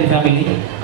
and family.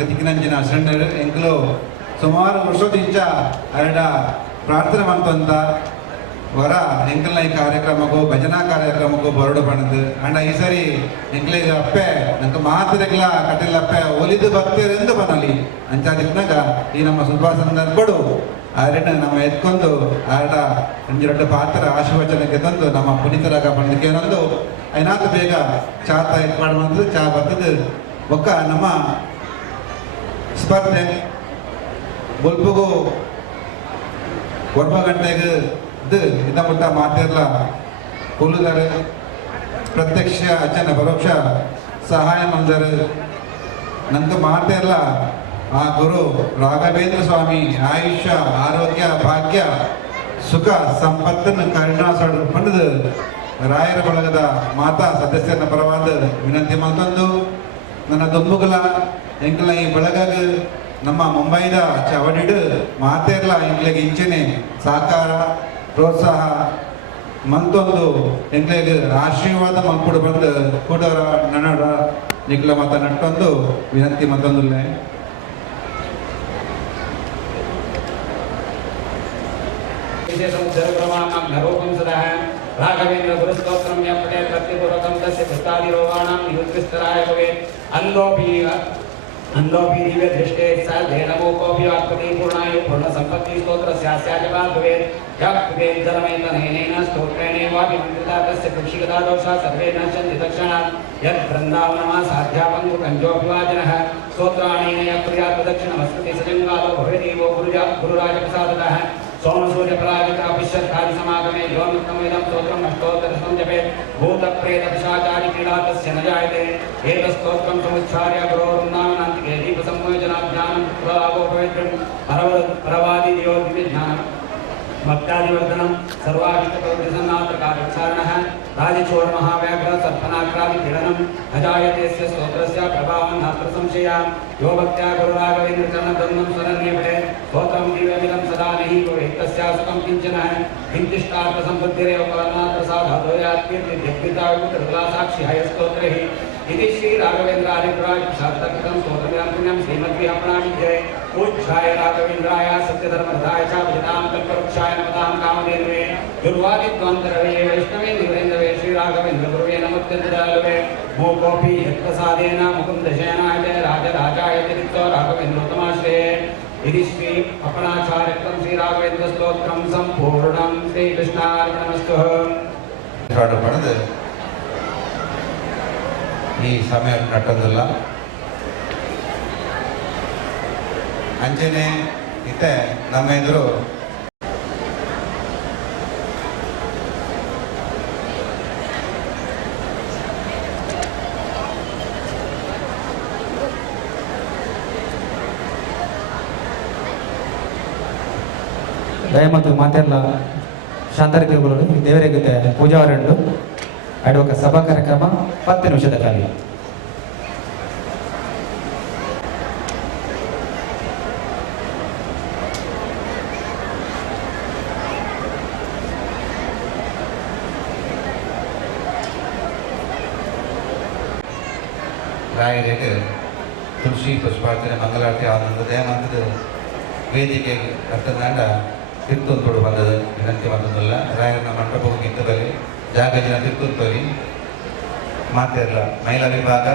ನಮಗೆ ತಿಕ್ಕಿನಂಚಿನ ಅಸಂಡರು ಎಂಕಲು ಸುಮಾರು ವರ್ಷದಿಂದ ಅರಡ ಪ್ರಾರ್ಥನೆ ಮಾಡ್ತಂತ ವರ ಎಂಕಲ್ನ ಈ ಕಾರ್ಯಕ್ರಮಕ್ಕೂ ಭಜನಾ ಕಾರ್ಯಕ್ರಮಕ್ಕೂ ಬರಡು ಪಣದು ಅಂಡ ಈ ಸರಿ ಎಂಕ್ಲಿಗೆ ಅಪ್ಪೆ ನಂಗೆ ಮಾತಿರಗ್ಲ ಕಟ್ಟಿಲ್ಲ ಅಪ್ಪೆ ಒಲಿದು ಬರ್ತೀರೆಂದು ಬನ್ನಲಿ ಅಂಚಾದಿಕ್ನಾಗ ಈ ನಮ್ಮ ಸುಭಾಷನ ಕೊಡು ಆರಣ್ಣ ನಮ್ಮ ಎತ್ಕೊಂಡು ಆರಡ ಒಂದೆರಡು ಪಾತ್ರ ಆಶೀರ್ವಚನಕ್ಕೆ ತಂದು ನಮ್ಮ ಪುನೀತರಾಗ ಬಂದಕ್ಕೆ ಏನೊಂದು ಐನಾತು ಬೇಗ ಚಾತ ಎತ್ಪಾಡು ಬಂದು ಚಾ ಬರ್ತದೆ ಒಕ್ಕ ನಮ್ಮ ಸ್ಪರ್ಧೆ ಬೊಲ್ಪುಗು ಒರ್ಬ ಗಂಟೆಗೆ ಇದ ಮುಟ್ಟ ಮಾತಿರಲ್ಲ ಕೊಲ್ಲುದಾರೆ ಪ್ರತ್ಯಕ್ಷ ಅಚ್ಚನ ಪರೋಕ್ಷ ಸಹಾಯ ಮಂದರ್ ನಂಗೆ ಮಾತಿರಲ್ಲ ಆ ಗುರು ರಾಘವೇಂದ್ರ ಸ್ವಾಮಿ ಆಯುಷ್ಯ ಆರೋಗ್ಯ ಭಾಗ್ಯ ಸುಖ ಸಂಪತ್ತನ್ನು ಕರುಣಾಸಡು ಪಡೆದು ರಾಯರ ಬಳಗದ ಮಾತಾ ಸದಸ್ಯರ ಪರವಾದ ವಿನಂತಿ ಮತ್ತೊಂದು ನನ್ನ ದೊಂಬುಗಲ ಎಂಕಲ ಈ ಬಳಗಾಗ ನಮ್ಮ ಮುಂಬೈದ ಚವಡಿಡು ಮಾತೇರ್ಲ ಎಂಕ್ಲೆಗೆ ಇಂಚನೆ ಸಹಕಾರ ಪ್ರೋತ್ಸಾಹ ಮಂತೊಂದು ಎಂಕ್ಲೆಗೆ ಆಶೀರ್ವಾದ ಮಂಕುಡು ಬಂದು ಕೂಡರ ನನ್ನಡ ನಿಕ್ಲ ಮತ ನಟ್ಟೊಂದು ವಿನಂತಿ ಮತ್ತೊಂದುಲ್ಲೆ राघवेंद्र गुरुस्तोत्रम यम पठेत् भक्तिपूर्वकं तस्य भक्तादिरोगाणां निवृत्तिस्तराय भवेत् अन्लोपि दिव्य दृष्टे सदेनमोकोपि वाक्पति पूर्णाय पूर्ण संपत्ति स्तोत्रस्यास्य जपात् भवेत् यक्वेद जलमयतनेन स्तोत्रेणैव विमन्त्रिता तस्य कुक्षिगता दोषा सर्वे नश्यन्ति तत्क्षणात् यत् वृन्दावनमा साध्यापङ्गु कञ्जोऽभिवाचनः स्तोत्राणेन यक्रियात् प्रदक्षिणमस्कृति सजङ्गालो भवेदेवो गुरुराजप्रसादतः सोमसूर्यपराजितापिश्यत्कादि समागमे योमित्तमिदं स्तोत्रम् अष्टोत्तरशतं जपेत् भूतप्रेतपिशाचादि क्रीडा तस्य न जायते एतत्स्तोत्रं समुच्चार्य गुरोरुन्नामनान्तिके दीपसंयोजनाज्ञानं प्रभावो भवेत् परवादिदेवो दिव्यज्ञानं भक्तादिवर्धनं सर्वाभिष्टप्रवृत्तिसन्नात्रकार्योच्चारणः राजचोरमहाव्याघ्र सर्पनाक्रादिपीडनम् अजायते यस्य स्तोत्रस्य प्रभावं नात्र संशयः यो भक्त्या गुरुराघवेन्द्रचरणद्वन्द्वं स्वरण्ये पठेत् स्तोत्रं दिव्यमिदं सदा नहि भवेत् तस्या सुखं किञ्चन हिन्दिष्टार्थसम्पत्तिरेव परमार्थसाधोयात्कीर्तिर्यज्ञिताविपुत्रकलासाक्षि हयस्तोत्रैः इति श्री राघवेन्द्र आदिपुराज शास्त्रकृतं स्तोत्रमिदं पुण्यं श्रीमद्विहपणाविद्ये पूज्याय राघवेन्द्राय सत्यधर्मरताय च भजतां कल्पवृक्षाय नमतां कामधेनवे दुर्वादित्वान्तरवे वैष्णवे निवरेन्द्रवे श्री राघवेन्द्र गुरुवे नमोऽत्यन्तदयालवे मोकोऽपि यत्प्रसादेन मुकुन्दशयनाय राजराजाय चरित्रो राघवेन्द्रोत्तमाश्रये इति श्री अपणाचार्यकृतं श्री राघवेन्द्र स्तोत्रं सम्पूर्णं श्रीकृष्णार्पणमस्तु ಈ ಸಮಯ ನಟ್ಟೋದಿಲ್ಲ ಅಂಚನೆ ಇತ್ತೆ ನಮ್ಮ ಎದುರು ದಯಮತ್ತು ಮಾತೆಲ್ಲ ಶಾಂತರಿಗಳು ದೇವರಿಗೆ ಪೂಜಾ ಹೊರಡು ಅಡುವ ಸಭಾ ಕಾರ್ಯಕ್ರಮ 10 ನಿಮಿಷದ ಕಾಲ ರಾಯರಿಗೆ ತುಳಸಿ ಪುಷ್ಪಾರ್ಚನೆ ಮಂಗಳಾರತಿ ಆನಂದ ದಯಮಂತದ ವೇದಿಕೆಗೆ ಅರ್ಥದಂಡ ತಿರ್ತೊಂದು ಬಂದದು ವಿನಂತಿ ಬಂದದಲ್ಲ ರಾಯರನ್ನ ಮಂಟಪಕ್ಕೆ ಇದ್ದದಲ್ಲಿ ಜಾಗ ಜನ ತಿರ್ತೊಂತೋರಿ ಮಾತಿರಲ್ಲ ಮಹಿಳಾ ವಿಭಾಗ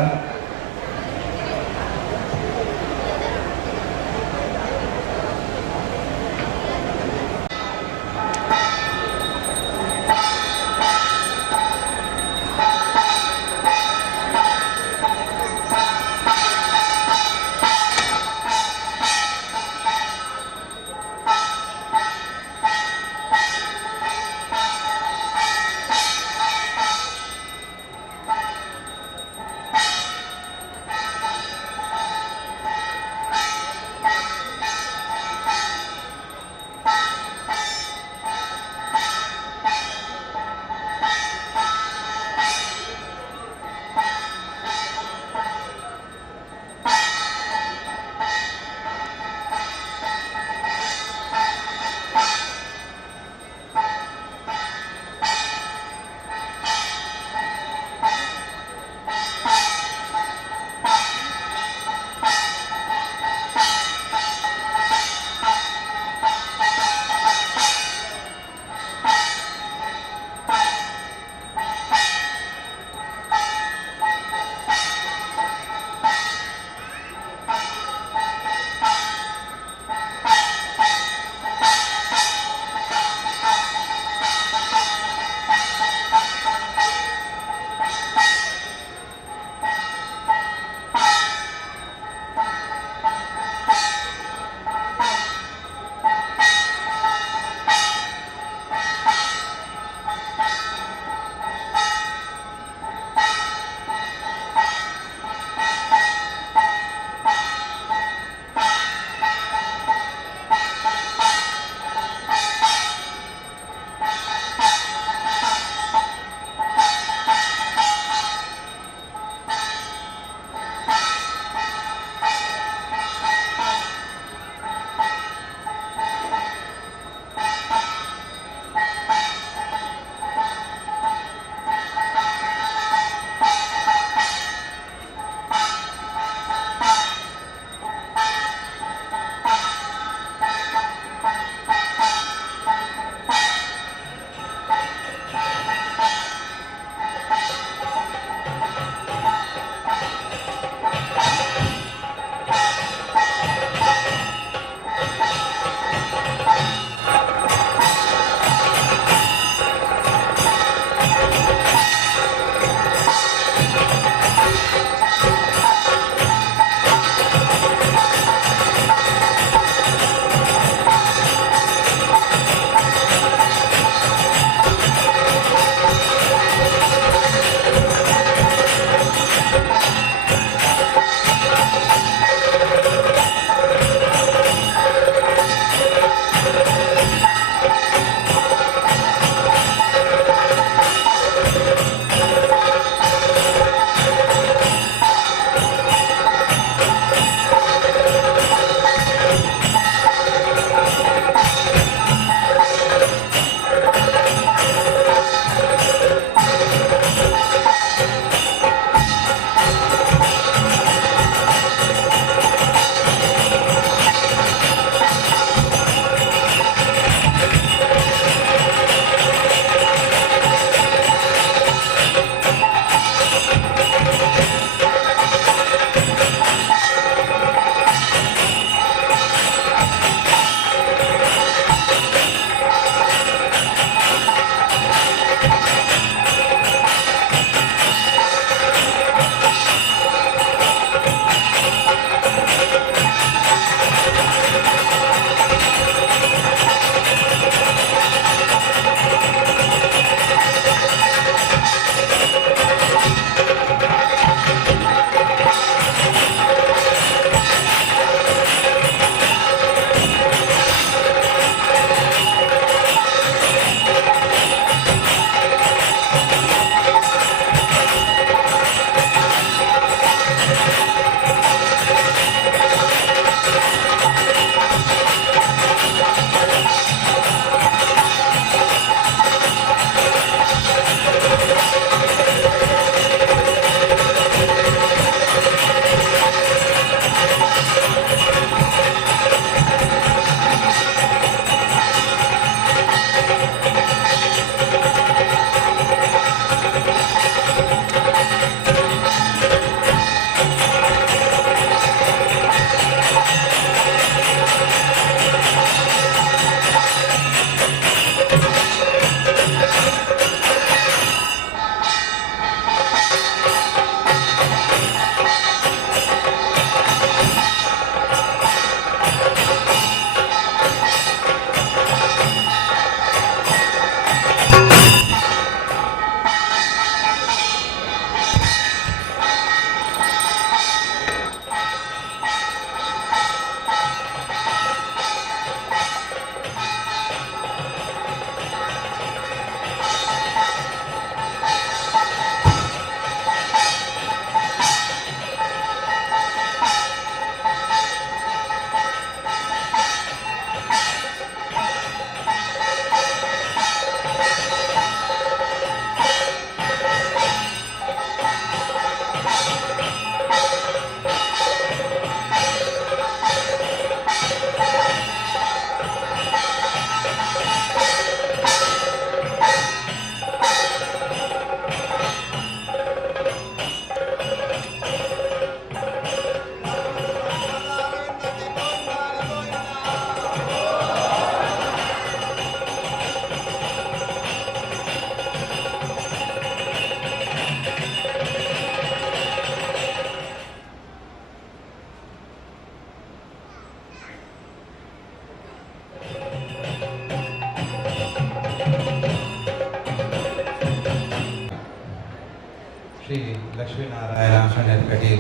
ಶ್ರೀ ಲಕ್ಷ್ಮೀನಾರಾಯಣ ಶಣ್ಯರ ಕಟಿ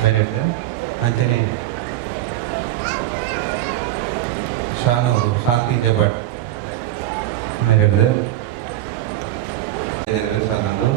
ಬೇರೆ ಅಂಚನೆ ಶಾನೂರು ಶಾಂತಿ ಭಟ್ ಮೇರೆಡ್ದು ಸಾನಂದು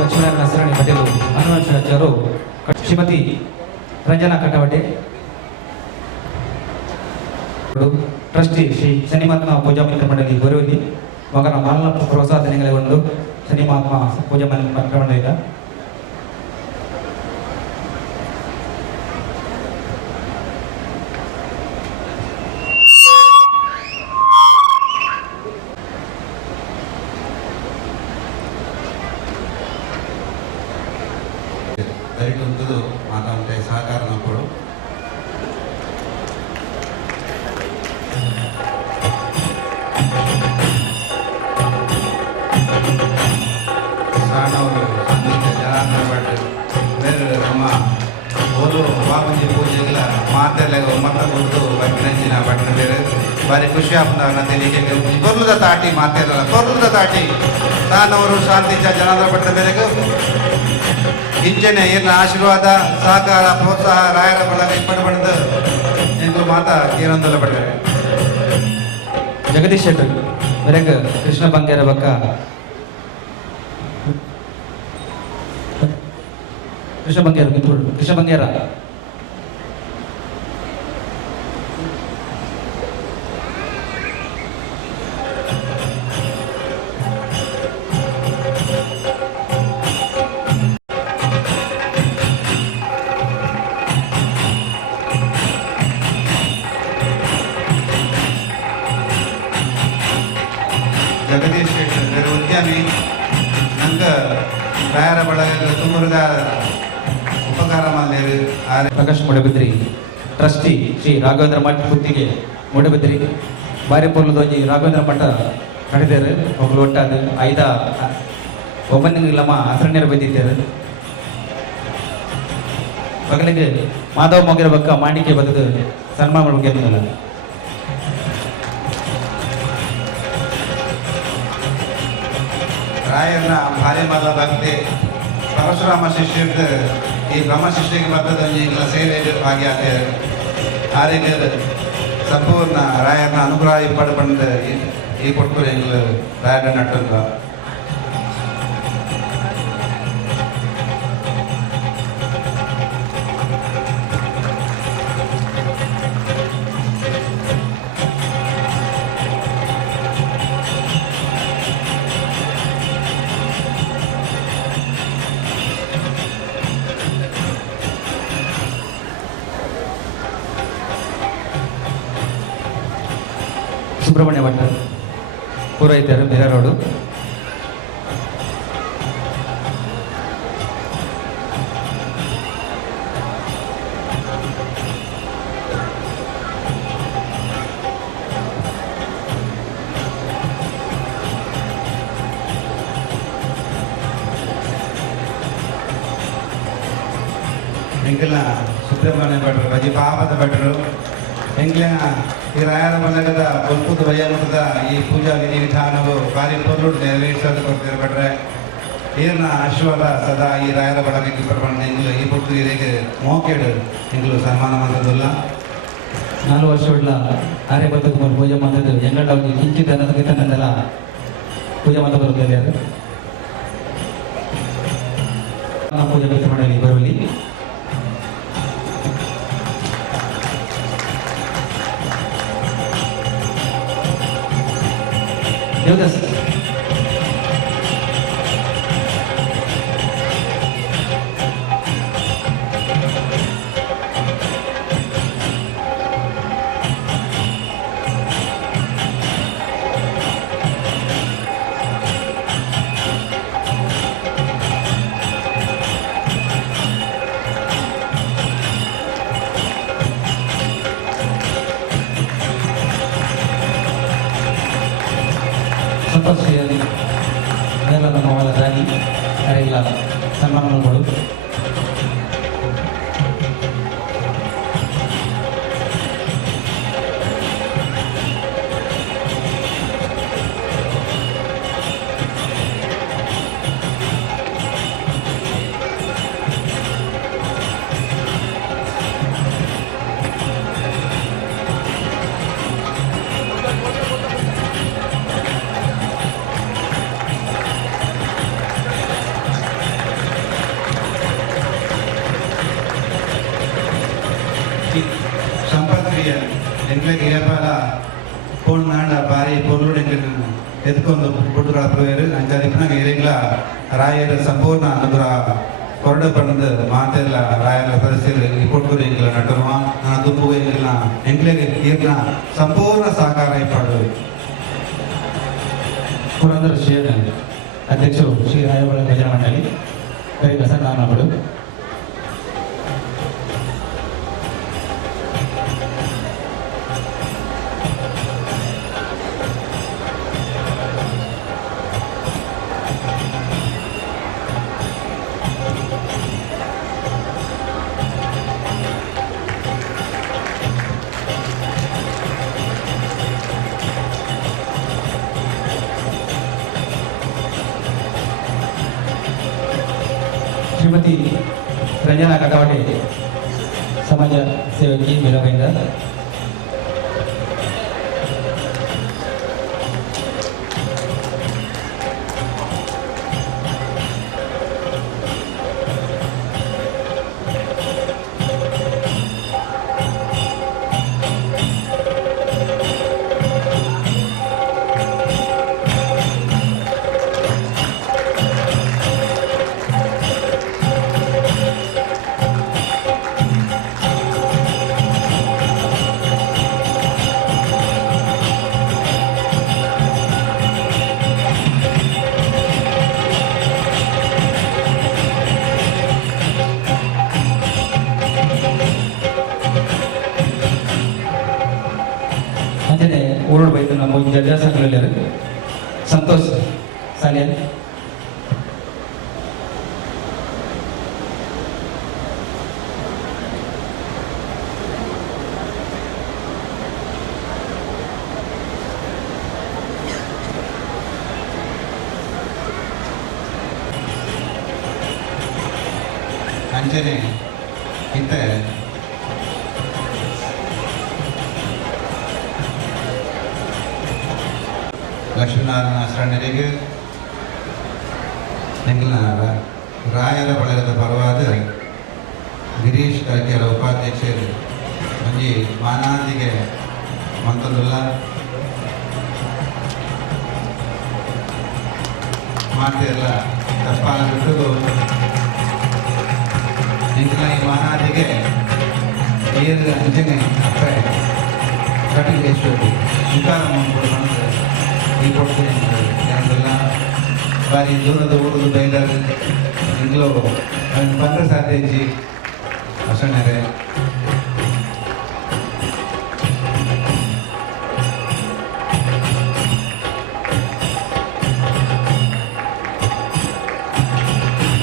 ಲಕ್ಷ್ಮೀನಾರಾಯಣ ಸರಣಿ ಪಟೇಲು ಹನುಮಂತರಾಜರು ಶ್ರೀಮತಿ ರಂಜನಾ ಕಟ್ಟವಟೆ ಟ್ರಸ್ಟಿ ಶ್ರೀ ಶನಿಮಾತ್ಮ ಪೂಜಾ ಮಿತ್ರ ಮಂಡಳಿ ಗೊರವಲ್ಲಿ ಮಗನ ಮಾಲನ ಪ್ರೋತ್ಸಾಹನೆಗಳ ಒಂದು ಶನಿಮಾತ್ಮ ಪೂಜಾ ಮಿತ್ರ ಮಂಡಳಿಯಿಂದ ದಯವಿಟ್ಟು ಮಾತಾಡುತ್ತೆ ಸಹಕಾರ ನೋಡ್ಕೊಡು. ಸಾಣವರು ಸಂಗೀತ ಜನಾಂತರ ಭಟ್ ಬೇರೆ ನಮ್ಮ ಓದು ಬಾಬಂಜಿ ಪೂಜೆಗಳ ಮಾತೆಲ್ಲ ಮತ್ತ ಕೊಡ್ದು ಬಟ್ಟೆಂಚಿನ ಬಟ್ಟೆ ಬೇರೆ ಬಾರಿ ಖುಷಿ ಆಗ್ತದ ತೆಲಿಗೆ ಕೊರ್ಲದ ತಾಟಿ ಮಾತೆಲ್ಲ ಕೊರ್ಲದ ತಾಟಿ ಸಾಣವರು ಶಾಂತಿ ಜನಾಂತರ ಭಟ್ ಬೇರೆಗೂ ಇಂಚನೆ ಏನ ಆಶೀರ್ವಾದ ಸಹಕಾರ ಪ್ರೋತ್ಸಾಹ ರಾಯರ ಬಳಗ ಇಪ್ಪಡು ಎಂದು ಮಾತಾ ಏನಂದಲ್ಲ ಪಡ್ರೆ ಜಗದೀಶ್ ಶೆಟ್ಟರ್ ಬೆರಗ ಕೃಷ್ಣ ಬಂಗೇರ ಬಕ್ಕ ಕೃಷ್ಣ ಬಂಗೇರ ಜಗದೀಶ್ ಶೆಟ್ಟರ್ ಉದ್ಯಮಿ ನಂಗೆ ರಾಯರ ಬಳಗ ತುಮುರುಗ ಉಪಕಾರ ಮಾಡಿದೆ. ಪ್ರಕಾಶ್ ಮೂಡಬಿದ್ರಿ ಟ್ರಸ್ಟಿ ಶ್ರೀ ರಾಘವೇಂದ್ರ ಮಠ ಗುತ್ತಿಗೆ ಮೂಡಬಿದ್ರಿ ಬಾರಿ ಪೊರ್ಲದೊಂಜಿ ರಾಘವೇಂದ್ರ ಮಠ ಕಡಿದೇರು ಒಬ್ಬರು ಒಟ್ಟಾದ ಐದ ಒಬ್ಬನಿಲ್ಲಮ್ಮ ಹಸರಣ್ಯರು ಬೈದಿದ್ದೇರು ಬಗಲಿಗೆ ಮಾಧವ ಮೊಗಿರ ಬಕ್ಕ ಮಾಣಿಕೆ ಬದದು ಸನ್ಮಾನ ಮಾಡ್ಬೇಕೇನಿಲ್ಲ. ರಾಯರನ್ನ ಭಾರಿ ಮದ ಭಕ್ತಿ ಪರಶುರಾಮ ಶಿಷ್ಯದ ಈ ಬ್ರಹ್ಮ ಶಿಷ್ಯಗೆ ಬರ್ತದ ಈಗಲ ಸೇವೆಯಲ್ಲಿ ಭಾಗಿಯಾಗ್ತಾರೆ. ಆ ರೀತಿ ಸಂಪೂರ್ಣ ರಾಯರನ್ನ ಅನುಗ್ರಹ ಇಪ್ಪಡು ಬಂದು ಈ ಕೊಟ್ಟು ಎಂಗ್ಲು ರಾಯರ ನಟ್ಟಲ್ಲ. ಸುಬ್ರಹ್ಮಣ್ಯ ಭಟ್ ಪೂರೈತರು ಬೇರೆರೋಡು ಎಂಕಲ್ನ ಸುಬ್ರಹ್ಮಣ್ಯ ಭಟ್ರು ಬಜಿ ಪಾಪದ ಭಟ್ರು ಎಂಕ್ಲಿನ ಈ ರಾಯರ ಬಲ್ಲಗದ ಒಲ್ಪುದು ವಯೋಮತದ ಈ ಪೂಜಾ ವಿಧಿ ವಿಧಾನವು ಭಾರಿ ಪೊರ್ಲುಡು ನೆರವೇರಿಸೋದು ಕೊಡ್ತಿರ್ಬಿಟ್ರೆ ಏರ್ನ ಆಶೀರ್ವಾದ ಸದಾ ಈ ರಾಯರ ಬಳಗಕ್ಕೆ ಬರ್ಬಂಡು ಎಂಗ್ಲು ಈ ಬುಕ್ ಇದಕ್ಕೆ ಮೋಕೆಡು ಎಂಗ್ಲು ಸನ್ಮಾನ ಮಂತದಲ್ಲ 4 ವರ್ಷಗಳ ಆರ್ಯಭತ್ತಕ್ಕೆ ಬಂದು ಪೂಜೆ ಮಾಡಿದ್ದು ಎಂಗಂಡ ಒಂದು ಕಿಂಚಿತ್ ಅನ್ನೋದಕ್ಕಿಂತನೆಲ್ಲ ಪೂಜೆ ಮಾಡ್ತಾ ಬರುತ್ತದೆ ಅದು ಪೂಜೆ ವ್ಯಕ್ತ ಮಾಡಲಿ ಬರುವಲ್ಲಿ ದೇವದಾಸ್ ಸಂತೋಷ್ ಅದೆಲ್ಲ ನಮ್ಮ ಅವರ ರಾಣಿ ಯಾರೆಲ್ಲ ಸನ್ಮಾನಗಳು ಸಂಪತ್ಕ್ರಿಯ ಎಂಗ್ಲಿಗೆ ಏಪಾಲ ಪೋಣ್ ನಾಡ ಬಾರಿ ಪೊರ್ಲುಡು ಎಂಗ್ಲಿಗೆ ಎತ್ಕೊಂಡು ಬುಡ್ರ ಅಪ್ರವೇರು ಅಂಚಾದಿಪ್ಪನಾಗ ಏರಿಂಗ್ಲ ರಾಯರ ಸಂಪೂರ್ಣ ಅಂದ್ರ ಕೊರಡು ಪಡೆದು ಮಾತೆಲ್ಲ ರಾಯರ ಸದಸ್ಯರು ಈ ಕೊಟ್ಟರು ಎಂಗ್ಲ ನಟರುವ ನನ್ನ ದುಂಬು ಎಂಗ್ಲ ಎಂಗ್ಲಿಗೆ ಈರ್ನ ಸಂಪೂರ್ಣ ಸಹಕಾರ ಇಪ್ಪಾಡು ಪುರಂದರ ಶ್ರೀ ಅಧ್ಯಕ್ಷರು ಶ್ರೀ ರಾಯಬಾಳ ಭಜನಾ ಮಂಡಳಿ ಕೈ ಬಸವಣ್ಣನವರು ಶ್ರೀಮತಿ ರಂಜನಾ ಕಟವಾಟೆ ಸಮಾಜ ಸೇವಕಿ ಬೆಳಗಾವಿಯಿಂದ ಅಂಜನೆ ಊರೋಡು ಬೈತು ನಮ್ಮ ಜಡ್ಜಾಸಗಳಲ್ಲಿ ಸಂತೋಷ್ ಸಾಲಿಯನ್ ಅಂಜನೆ ಇಂತ ಲಕ್ಷ್ಮೀನಾರಾಯಣ ಶರಣರಿಗೆ ಎಂಗ್ಲ ರಾಯರ ಬಳಗದ ಪರವಾದ ಗಿರೀಶ್ ಕರ್ಕಿಯರ ಉಪಾಧ್ಯಕ್ಷರು ಮಂಜಿ ಮಾನಾದಿಗೆ ಮಂತದುಲ್ಲ ಮಾತೆಲ್ಲ ತಪ್ಪಾಲ ಬಿಟ್ಟು ಎಂಗ್ಲ ಈ ಮಾನಾದಿಗೆ ಏರು ಅಂಜನೆ ಅಪ್ಪೆ ಕಟಿಲೇಶ್ವರಿ ಸುಕಾರ ಮಾಡ್ಕೊಂಡು ಈ ಕೊಡ್ತೀನಿ ಯಾರೆಲ್ಲ ಬಾರಿ ದೂರದ ಊರದು ಬೈಲರ್ ಇಂಗ್ಲೋ ಬಂದ್ರೆ ಸಾಧ್ಯಜಿ ಅಸಣರೆ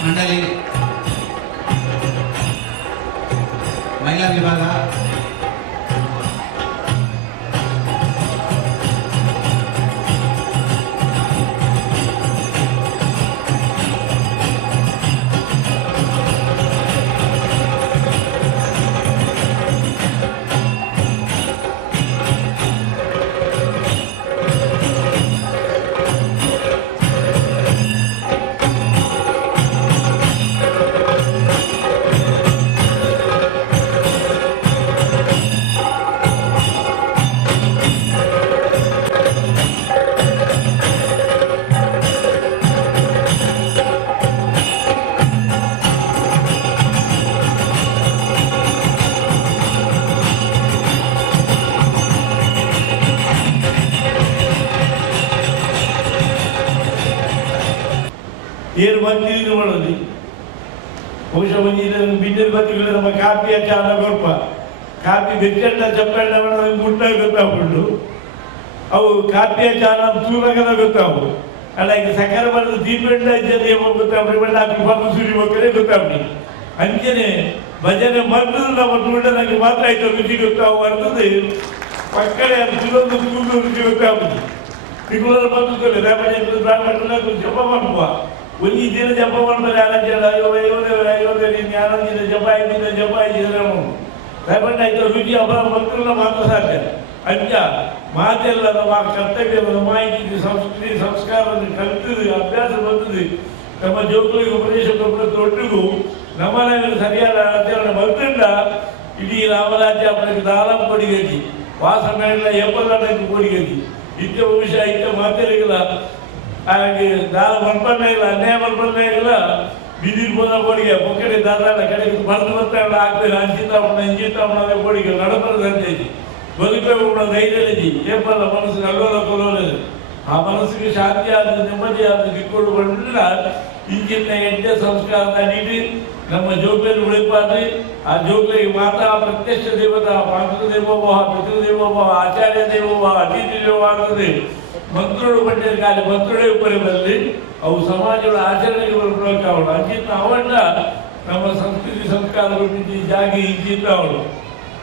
ಮಂಡಳಿ ಮಹಿಳಾ ವಿಭಾಗ ಏನು ಬಂದಿದ್ದು ಮಾಡೋದು ಬಹುಶಃ ಒಂದು ಬಿದ್ದಿನ ಬತ್ತಿಗಳು ನಮ್ಮ ಕಾಪಿಯ ಚಾಲ ಕೊಲ್ಪ ಕಾಪಿ ಬೆಚ್ಚಂಡ ಚಪ್ಪಂಡ ಮುಟ್ಟಾಗ ಗೊತ್ತಾಗ್ಬಿಟ್ಟು ಅವು ಕಾಪಿಯ ಚಾಲ ತೂರಾಗದ ಗೊತ್ತಾವು ಅಲ್ಲ ಈಗ ಸಕ್ಕರೆ ಬರೋದು ದೀಪಂಡ ಜೊತೆ ಗೊತ್ತಾಗ್ಬಿಡಿ ಬಣ್ಣ ಹಾಕಿ ಬಂದು ಸುರಿ ಮಕ್ಕಳೇ ಗೊತ್ತಾಗ್ಬಿಡಿ ಅಂಚನೆ ಭಜನೆ ಮದ್ದು ನಮ್ಮ ತೂಟನಾಗಿ ಮಾತ್ರ ಆಯ್ತು ರುಚಿ ಗೊತ್ತಾವು ಬರ್ತದೆ ಪಕ್ಕಡೆ ಅದು ತುಳೊಂದು ತೂಗು ರುಚಿ ಗೊತ್ತಾಗ್ಬಿಡಿ ತಿಂಗಳ ಬಂದು ಬ್ರಾಹ್ಮಣ ಜಪ ಮಾಡುವ ಒಂದು ದಿನ ಜಪ ಮಾಡ್ತಾರೆ ಆನಂದ ಅಯೋಧ್ಯೆ ನೀನು ಆನಂದಿನ ಜಪ ಆಯ್ತಿದ್ದ ಜಪ ಆಯ್ತಿದ್ರೆ ರಾಯಬಣ್ಣ ಆಯ್ತು ರುಚಿ ಅಪರ ಮಕ್ಕಳನ್ನ ಮಾತ್ರ ಸಾಧ್ಯ ಅಂಚ ಮಾತೆಲ್ಲ ನಮ್ಮ ಕರ್ತವ್ಯ ನಮ್ಮ ಮಾಹಿತಿ ಸಂಸ್ಕೃತಿ ಸಂಸ್ಕಾರವನ್ನು ಕಲಿತது ಅಭ್ಯಾಸ ಬಂದது ನಮ್ಮ ಜೋಕುಲಿಗೆ ಉಪದೇಶ ಕೊಟ್ಟು ಒಟ್ಟಿಗೂ ನಮ್ಮನೆಯಲ್ಲಿ ಸರಿಯಾದ ಆಚರಣೆ ಬಂದ ಇಡೀ ರಾಮರಾಜ್ಯ ಅವರಿಗೆ ದಾನ ಕೊಡಿಗತಿ ವಾಸ ಮೇಳ ಎಪ್ಪತ್ತಕ್ಕೆ ಕೊಡಿಗತಿ ಇತ್ಯ ಭವಿಷ್ಯ ಇತ್ಯ ಮಾತೆರಿಗಿಲ್ಲ ಹಾಗೆ ದಾನ ಮಲ್ಪನ್ನೇ ಇಲ್ಲ ಅನ್ಯಾಯ ಮಲ್ಪನ್ನೇ ಇಲ್ಲ ಬಿದಿರು ಬೋದ ಬೋಡಿಗೆ ಪೊಕ್ಕಡೆ ದಾದಾಡ ಕಡೆಗೆ ಮರೆತು ಬರ್ತಾಯಿಲ್ಲ ಆಗ್ತದೆ ಅಂಚಿತ ಇಂಚಿತ ಬೋಡಿಗೆ ನಡಬರದಂತೆ ಬದುಕೇ ಉಣ್ಣ ಧೈರ್ಯದಿ ಏಪಲ್ಲ ಮನಸ್ಸಿಗೆ ಅಲ್ಲೋಲ ಕೊಲೋಲದು ಆ ಮನಸ್ಸಿಗೆ ಶಾಂತಿ ಆದ ನೆಮ್ಮದಿ ಆದ ದಿಕ್ಕೊಂಡು ಬಂದಿಲ್ಲ ಇಂಚಿನ ಎಡ್ಡೆ ಸಂಸ್ಕಾರದ ನೀಡಿ ನಮ್ಮ ಜೋಗದಲ್ಲಿ ಉಳಿಪಾದ್ರಿ ಆ ಜೋಗಲಿಗೆ ಮಾತಾ ಪ್ರತ್ಯಕ್ಷ ದೇವತಾ ಮಾತೃ ದೇವೋಭವ ಪಿತೃದೇವೋಭವ ಆಚಾರ್ಯ ದೇವೋಭವ ಅತಿಥಿ ದೇವ ಆಗ್ತದೆ ಮಂತ್ರುಗಳು ಪಂಡಿತ ಕಾಲಿ ಮಂತ್ರುಗಳೇ ಉಪರಿ ಬರಲಿ ಅವು ಸಮಾಜಗಳ ಆಚರಣೆಗೆ ಬರ್ಬೇಕು ಅವಳು ಅಂಚಿತ ಅವಣ್ಣ ನಮ್ಮ ಸಂಸ್ಕೃತಿ ಸಂಸ್ಕಾರಗಳು ಜಾಗಿ ಇಂಚಿತ ಅವಳು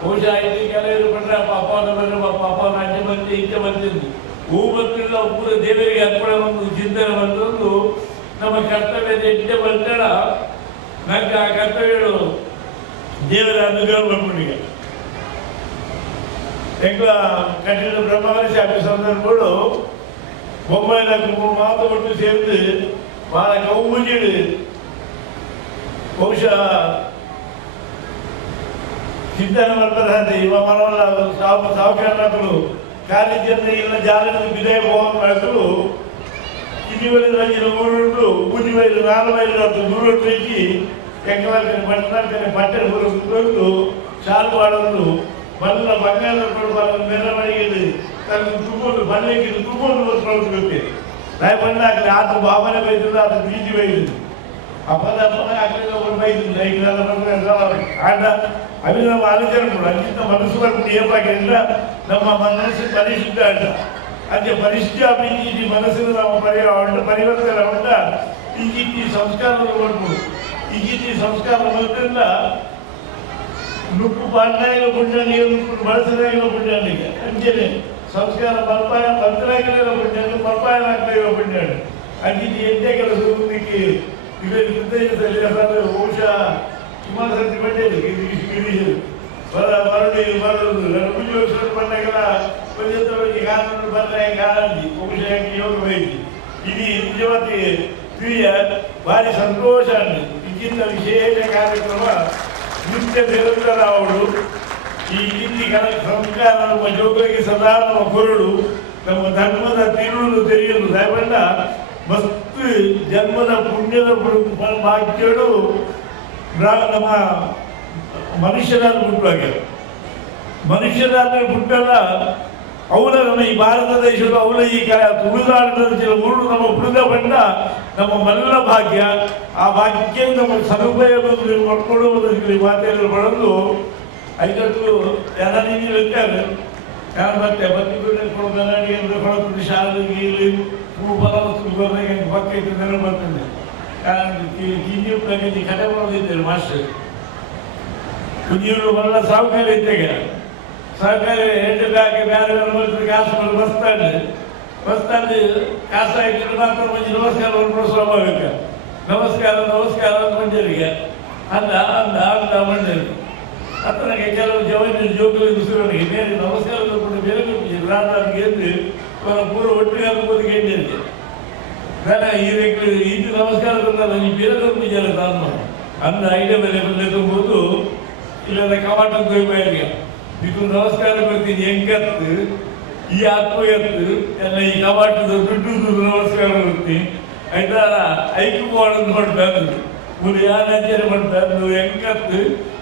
ಬಹುಶಃ ಇಲ್ಲಿ ಕೆಲವರು ಬಂದ್ರೆ ಪಾಪನ ಬಂದ್ರೆ ಪಾಪನ ಅಜ್ಜೆ ಬಂದು ಇಂಚೆ ಬಂದಿದ್ದು ಹೂ ಬಂದಿಲ್ಲ ಪೂರ ದೇವರಿಗೆ ಅರ್ಪಣೆ ಒಂದು ಚಿಂತನೆ ಬಂದೊಂದು ನಮ್ಮ ಕರ್ತವ್ಯದ ಎಡ್ಡೆ ಬಂದಳ ನಂಗೆ ಆ ಕರ್ತವ್ಯಗಳು ದೇವರ ಅನುಗ್ರಹ ಬಂದ್ಬಿಟ್ಟಿಗೆ ಹೆಂಗ ಕಠಿಣ ಬ್ರಹ್ಮವರ್ಷ ಸಂದರ್ಭಗಳು ಬೊಂಬೈನ ಮಾತು ಕೊಟ್ಟು ಸೇರಿದು ಬಹಳ ಕೌಮುಜಿಡು ಬಹುಶಃ ಚಿಂತನೆ ಮಾಡ್ತಾರೆ ಇವ ಮನವಲ್ಲ ಸಾವುಕಾರಗಳು ಕಾಲೇಜಲ್ಲಿ ಇಲ್ಲ ಜಾಲದ ವಿದಯ ಭವನ ಮಾಡಿದ್ರು ಕಿಡಿವಲಿ ರಂಜಿನ ಮೂರುಂಟು ಬೂದಿ ಬೈಲು 4 ಮೈಲು ದೂರಟ್ಟು ಹೆಚ್ಚಿ ಎಂಕಲಾಗ್ತದೆ ಬಟ್ಟೆ ಹೊರದು ಶಾಲು ಮಾಡೋದು ಬಲ್ಲ ಬಂಗಾರ ಕೊಡಬಾರ ಮೆರವಣಿಗೆ ತನ್ನ ತುಕೊಂಡು ಬಳ್ಳಿಗೆ ತುಕೊಂಡು ಬರ್ಕೊಳ್ಳುತ್ತೆ ರಾಯ ಬಣ್ಣ ಆಗಲಿ ಆತ ಭಾವನೆ ಬೈದಿಲ್ಲ ಅದು ಬೀದಿ ಬೈದಿಲ್ಲ ಅಪದ ಆಗಲಿಲ್ಲ ಒಬ್ಬರು ಬೈದಿಲ್ಲ ಆಟ ಅవి ನಮ್ಮ ಆಲೋಚನೆ ಕೂಡ ಅಂಚಿತ ಮನಸ್ಸು ಬರ್ಕೊಂಡು ಏನಾಗಿಲ್ಲ ನಮ್ಮ ಮನಸ್ಸು ಪರಿಶುದ್ಧ ಅಡ್ಡ ಅಂಚೆ ಪರಿಶುದ್ಧ ಅಭಿವೃದ್ಧಿ ಮನಸ್ಸಿನ ನಾವು ಪರಿವರ್ತನೆ ಉಂಟ ಈ ಸಂಸ್ಕಾರದ ಬರ್ಬೋದು ಈ ಸಂಸ್ಕಾರ ಬರೋದ್ರಿಂದ ನುಪ್ಪು ಪಾಂಡಾಯಿನ ಪುಣ್ಯನಿಗೆ ನುಪ್ಪು ಬಳಸದಾಗಿರೋ ಪುಣ್ಯನಿಗೆ ಅಂಚೆನೆ ಸಂಸ್ಕಾರ ಮಲ್ಪಾಯ ಮಂತ್ರಾಗಿರೋ ಪುಣ್ಯನು ಮಲ್ಪಾಯನಾಗ್ತಾ ಪುಣ್ಯನು ಅಂಚಿನ ಎಂಟೇ ಕೆಲಸ ಮುಂದಕ್ಕೆ ಇವೇ ಕೃತಜ್ಞತೆಯಲ್ಲಿ ಬಹುಶಃ ಸುಮಾರು ಸರ್ತಿ ಬಂದಿದೆ ಬರಡಿ ಬರೋದು ಪೂಜೆ ಬಂದಾಗೆಲ್ಲ ಪಂಚತವಾಗಿ ಕಾನೂನು ಬಂದ್ರೆ ಕಾಣಿ ಬಹುಶಃ ಯೋಗ ಬೈತಿ ಇದು ನಿಜವಾಗಿ ಕ್ರಿಯ ಭಾರಿ ಸಂತೋಷ ಇದಕ್ಕಿಂತ ವಿಶೇಷ ಕಾರ್ಯಕ್ರಮ ನಿತ್ಯ ನಿರಂತರ ಅವಳು ಈ ಇಲ್ಲಿ ಸಂಸ್ಕಾರ ನಮ್ಮ ಜೋಗರಿಗೆ ಸದಾ ನಮ್ಮ ಕೊರಡು ನಮ್ಮ ಧರ್ಮದ ತಿರುಳು ತೆರೆಯಲು ಸಾಯಬಣ್ಣ ಮಸ್ತ್ ಜನ್ಮದ ಪುಣ್ಯದ ಭಾಗ್ಯಗಳು ನಮ್ಮ ಮನುಷ್ಯರಾದ ಬಿಟ್ಟುವಾಗ ಮನುಷ್ಯರಾದ ಬಿಟ್ಟಲ್ಲ ಅವಳ ನಮ್ಮ ಈ ಭಾರತ ದೇಶದ ಅವಳ ಈ ತುಳುನಾಡಿನ ಊರು ನಮ್ಮ ಉಳಿದ ಬಣ್ಣ ನಮ್ಮ ಮಲ್ಲ ಭಾಗ್ಯ ಆ ಭಾಗ್ಯ ನಮ್ಮ ಸದುಪಯೋಗ ಮಾಡ್ಕೊಳ್ಳುವುದಕ್ಕೆ ಮಾತೆಲ್ಲ ಬಳದು ಐದತ್ತು ಜನ ನೀನು ಇರ್ತಾರೆ ಯಾರು ಮತ್ತೆ ಕನ್ನಡಿ ಅಂದರೆ ಕೊಡೋದು ಶಾಲೆ ಗೀಲಿ ಹೂ ಬಲವತ್ತು ಪಕ್ಕ ಇತ್ತು ನೆಲ ಬರ್ತದೆ ಕಿಂಜಿ ಪ್ರಗತಿ ಕಡೆ ಮಾಡೋದಿದ್ದಾರೆ ಮಾಸ್ಟರ್ ಕುಂಜಿರು ಬಲ್ಲ ಸಾಹುಕಾರ ಇದ್ದಾಗ ಸರ್ಕಾರಿ ಹೆಣ್ಣು ಬ್ಯಾಗೆ ಬೇರೆ ಬೇರೆ ಕಾಸು ಮಾಡಿ ಬಸ್ತಾಂಡ್ ಕಾಸು ಹಾಕಿದ್ರೆ ಮಾತ್ರ ಮಂಜಿ ನಮಸ್ಕಾರ ಸ್ವಾಭಾವಿಕ ನಮಸ್ಕಾರ ನಮಸ್ಕಾರ ಮಂಜರಿಗೆ ಅಂದ ಅಂದ ಅಂದ ಮಂಜರಿಗೆ ಅತನಿಗೆ ಕೆಲವು ಜವಾನಿ ಜೋಕಲಿ ದುಸರನಿಗೆ ಬೇರೆ ನಮಸ್ಕಾರ ಕೊಟ್ಟು ಬೇರೆ ರಾತ್ರಿಗೆ ಎದ್ದು ಪೂರ ಒಟ್ಟಿಗೆ ಹಾಕೋದಕ್ಕೆ ಎಣ್ಣಿದೆ ಬೇಡ ಈ ವ್ಯಕ್ತಿ ಇದು ನಮಸ್ಕಾರ ಕೊಟ್ಟಲ್ಲ ನೀವು ಬೇರೆ ನಿಜಾರ ನಾನು ಅಂದ ಐಡಿಯಾ ಮೇಲೆ ಬಂದು ತುಂಬೋದು ಇಲ್ಲದ ಕವಾಟದ ದೊಯ್ಬಾಯಿಗೆ ಇದು ನಮಸ್ಕಾರ ಬರ್ತೀನಿ ಹೆಂಗತ್ತು ಈ ಆತ್ಮ ಎತ್ತು ಎಲ್ಲ ಈ ಕವಾಟದ ದುಡ್ಡು ನಮಸ್ಕಾರ ಬರ್ತೀನಿ ಐದಾರ ಐಕು ಮಾಡೋದು ಮಾಡ್ಬಾರ್ದು ಮೂರು ಯಾರು ಆಚರಣೆ ಮಾಡ್ಬಾರ್ದು ಹೆಂಗತ್ತು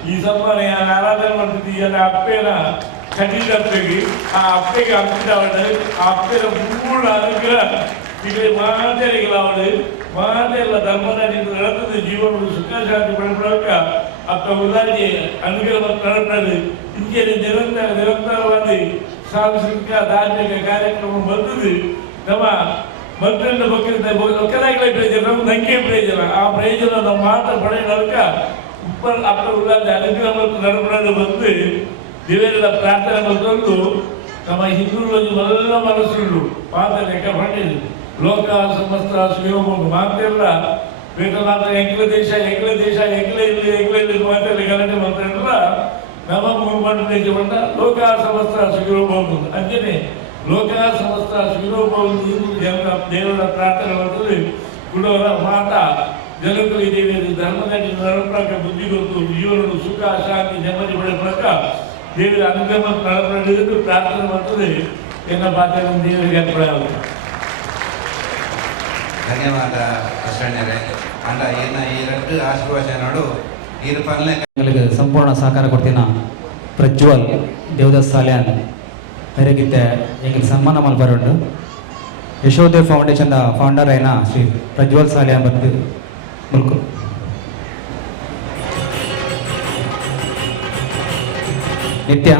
ಈ ಸಮ್ಮಾನ ಯಾರು ಆರಾಧನೆ ಮಾಡ್ತಿದ್ದಿ ಎಲ್ಲ ಅಪ್ಪೇನ ಕಟ್ಟಿದ ಅಪ್ಪೆಗೆ ಆ ಅಪ್ಪೆಗೆ ಹಬ್ಬಿದ ಅವಳು ಆ ಅಪ್ಪೆನ ಪೂರ್ಣ ಅನುಗ್ರಹ ಈಗ ಮಾತಾಡಿಗಳ ಅವಳು ಮಾತೆಲ್ಲ ಧರ್ಮದಲ್ಲಿ ನಡೆದು ಜೀವನ ಸುಖ ಶಾಂತಿ ಪಡೆದಾಗ ಅತ್ತ ಉದಾಹರಣೆ ಅನುಗ್ರಹ ನಡೆದು ಇಂಕೆ ನಿರಂತರವಾಗಿ ಸಾಂಸ್ಕೃತಿಕ ಧಾರ್ಮಿಕ ಕಾರ್ಯಕ್ರಮ ಬಂದದ್ದು ನಮ್ಮ ಮಕ್ಕಳ ಬಗ್ಗೆ ಒಕ್ಕಲಾಗಲೇ ಪ್ರಯೋಜನ ನಮ್ಮ ನಂಗೆ ಪ್ರಯೋಜನ ಆ ಪ್ರಯೋಜನ ನಮ್ಮ ಮಾತ್ರ ಪಡೆಯೋದಕ್ಕ ಅತ್ತ ಉದಾಹರಣೆ ಅನುಗ್ರಹ ಮತ್ತು ನಡಪಡೆ ಬಂದು ದೇವರ ಪ್ರಾರ್ಥನೆ ಬಂದು ನಮ್ಮ ಹಿಂದೂಗಳಲ್ಲಿ ಎಲ್ಲ ಮನಸ್ಸುಗಳು ಪಾತ್ರ ಲೆಕ್ಕ ಪಡೆಯಿದ್ರು ಲೋಕ ಸಮಸ್ತ ಸುಯೋಗ ಮಾತೆಲ್ಲ ಬೇಕಾದ ಎಂಗ್ಲ ದೇಶ ಇಲ್ಲಿ ಮಾತೆಲ್ಲ ಗಲಾಟೆ ಮಾತಾಡಿಲ್ಲ ನಮ್ಮ ಮೂವ್ಮೆಂಟ್ ದೇಶ ಲೋಕ ಸಮಸ್ತ ಸುಯೋಗ ಅಂಜನೆ ಲೋಕ ಸಮಸ್ತ ಸುಯೋಗ ಜನ ದೇವರ ಪ್ರಾರ್ಥನೆ ಮಾಡ್ತದೆ ಗುಡವರ ಮಾತ ಜನಕಲಿ ದೇವಿಯ ಧರ್ಮದಲ್ಲಿ ನಡಪಡಕ ಬುದ್ಧಿ ಗೊತ್ತು ಜೀವನ ಸುಖ ಶಾಂತಿ ನೆಮ್ಮದಿ ಪಡೆಯಕ ದೇವರ ಅನುಗ್ರಹ ನಡೆದು ಪ್ರಾರ್ಥನೆ ಮಾಡ್ತದೆ ಎನ್ನ ಪಾತ್ರ ದೇವರಿಗೆ ಅರ್ಪಣೆ ಆಗುತ್ತೆ. ಧನ್ಯವಾದ ಕೃಷ್ಣಣ್ಯರೇ. ಅಂಡ ಏನ ಈ ಎರಡು ಆಶೀರ್ವಚನಗಳು ಈ ಪಲ್ಲೆ ಸಂಪೂರ್ಣ ಸಹಕಾರ ಕೊಡ್ತೀನ ಪ್ರಜ್ವಲ್ ದೇವದಾಸ್ ಸಾಲ್ಯಾನ್ ಹರಿಗಿತ್ತೆ ಎಂಗಿಲ್ ಸನ್ಮಾನ ಮಲ್ಬರುಂಡು ಯಶೋದೇವ್ ಫೌಂಡೇಶನ್ ಫೌಂಡರ್ అయిన ಶ್ರೀ ಪ್ರಜ್ವಲ್ ಸಾಲ್ಯಾನ್ ಬಂದು ಮುಲ್ಕು ನಿತ್ಯ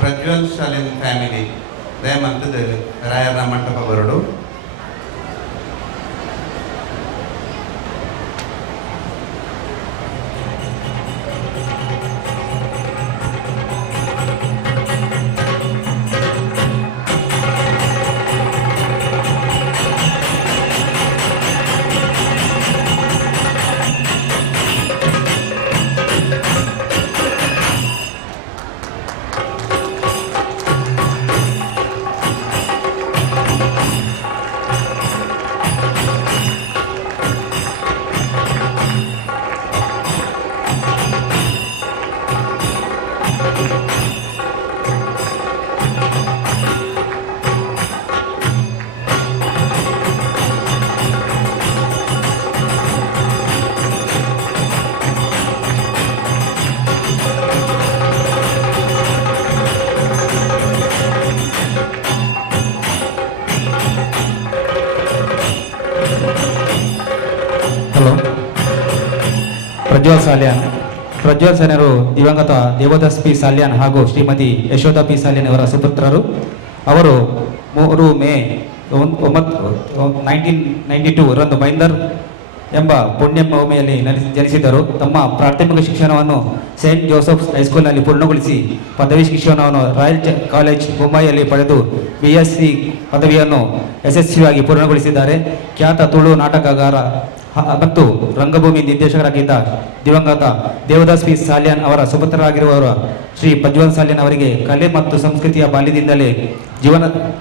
ಪ್ರಜ್ವಲ್ ಶಾಲಿನ್ ಫ್ಯಾಮಿಲಿ ದಯಮಂತದ ರಾಯರ ಮಂಟಪ ಬರಡು ಪ್ರಜ್ವಲ್ ಸಾಲ್ಯಾನ್. ಪ್ರಜ್ವಲ್ ಸಾಲ್ಯಾನರು ದಿವಂಗತ ದೇವದಾಸ್ ಪಿ ಸಾಲ್ಯಾನ್ ಹಾಗೂ ಶ್ರೀಮತಿ ಯಶೋಧ ಪಿ ಸಾಲ್ಯಾನ್ ಅವರ ಸುಪುತ್ರರು. ಅವರು 3 ಮೇ 1992 ರಂದು ಬೈಂದರ್ ಎಂಬ ಪುಣ್ಯ ಭೂಮಿಯಲ್ಲಿ ಜನಿಸಿದರು. ತಮ್ಮ ಪ್ರಾಥಮಿಕ ಶಿಕ್ಷಣವನ್ನು ಸೇಂಟ್ ಜೋಸೆಫ್ಸ್ ಹೈಸ್ಕೂಲ್ನಲ್ಲಿ ಪೂರ್ಣಗೊಳಿಸಿ ಪದವಿ ಶಿಕ್ಷಣವನ್ನು ರಾಯಲ್ ಕಾಲೇಜ್ ಮುಂಬೈಯಲ್ಲಿ ಪಡೆದು BSc ಪದವಿಯನ್ನು ಯಶಸ್ವಿಯಾಗಿ ಪೂರ್ಣಗೊಳಿಸಿದ್ದಾರೆ. ಖ್ಯಾತ ತುಳು ನಾಟಕಗಾರ ಮತ್ತು ರಂಗಭೂಮಿ ನಿರ್ದೇಶಕರಾಗಿದ್ದ ದಿವಂಗತ ದೇವದಾಸ್ ಪಿ ಸಾಲ್ಯಾನ್ ಅವರ ಸುಪುತ್ರರಾಗಿರುವವರು ಶ್ರೀ ಪ್ರಜ್ವಲ್ ಸಾಲ್ಯಾನ್ ಅವರಿಗೆ ಕಲೆ ಮತ್ತು ಸಂಸ್ಕೃತಿಯ ಬಾಲ್ಯದಿಂದಲೇ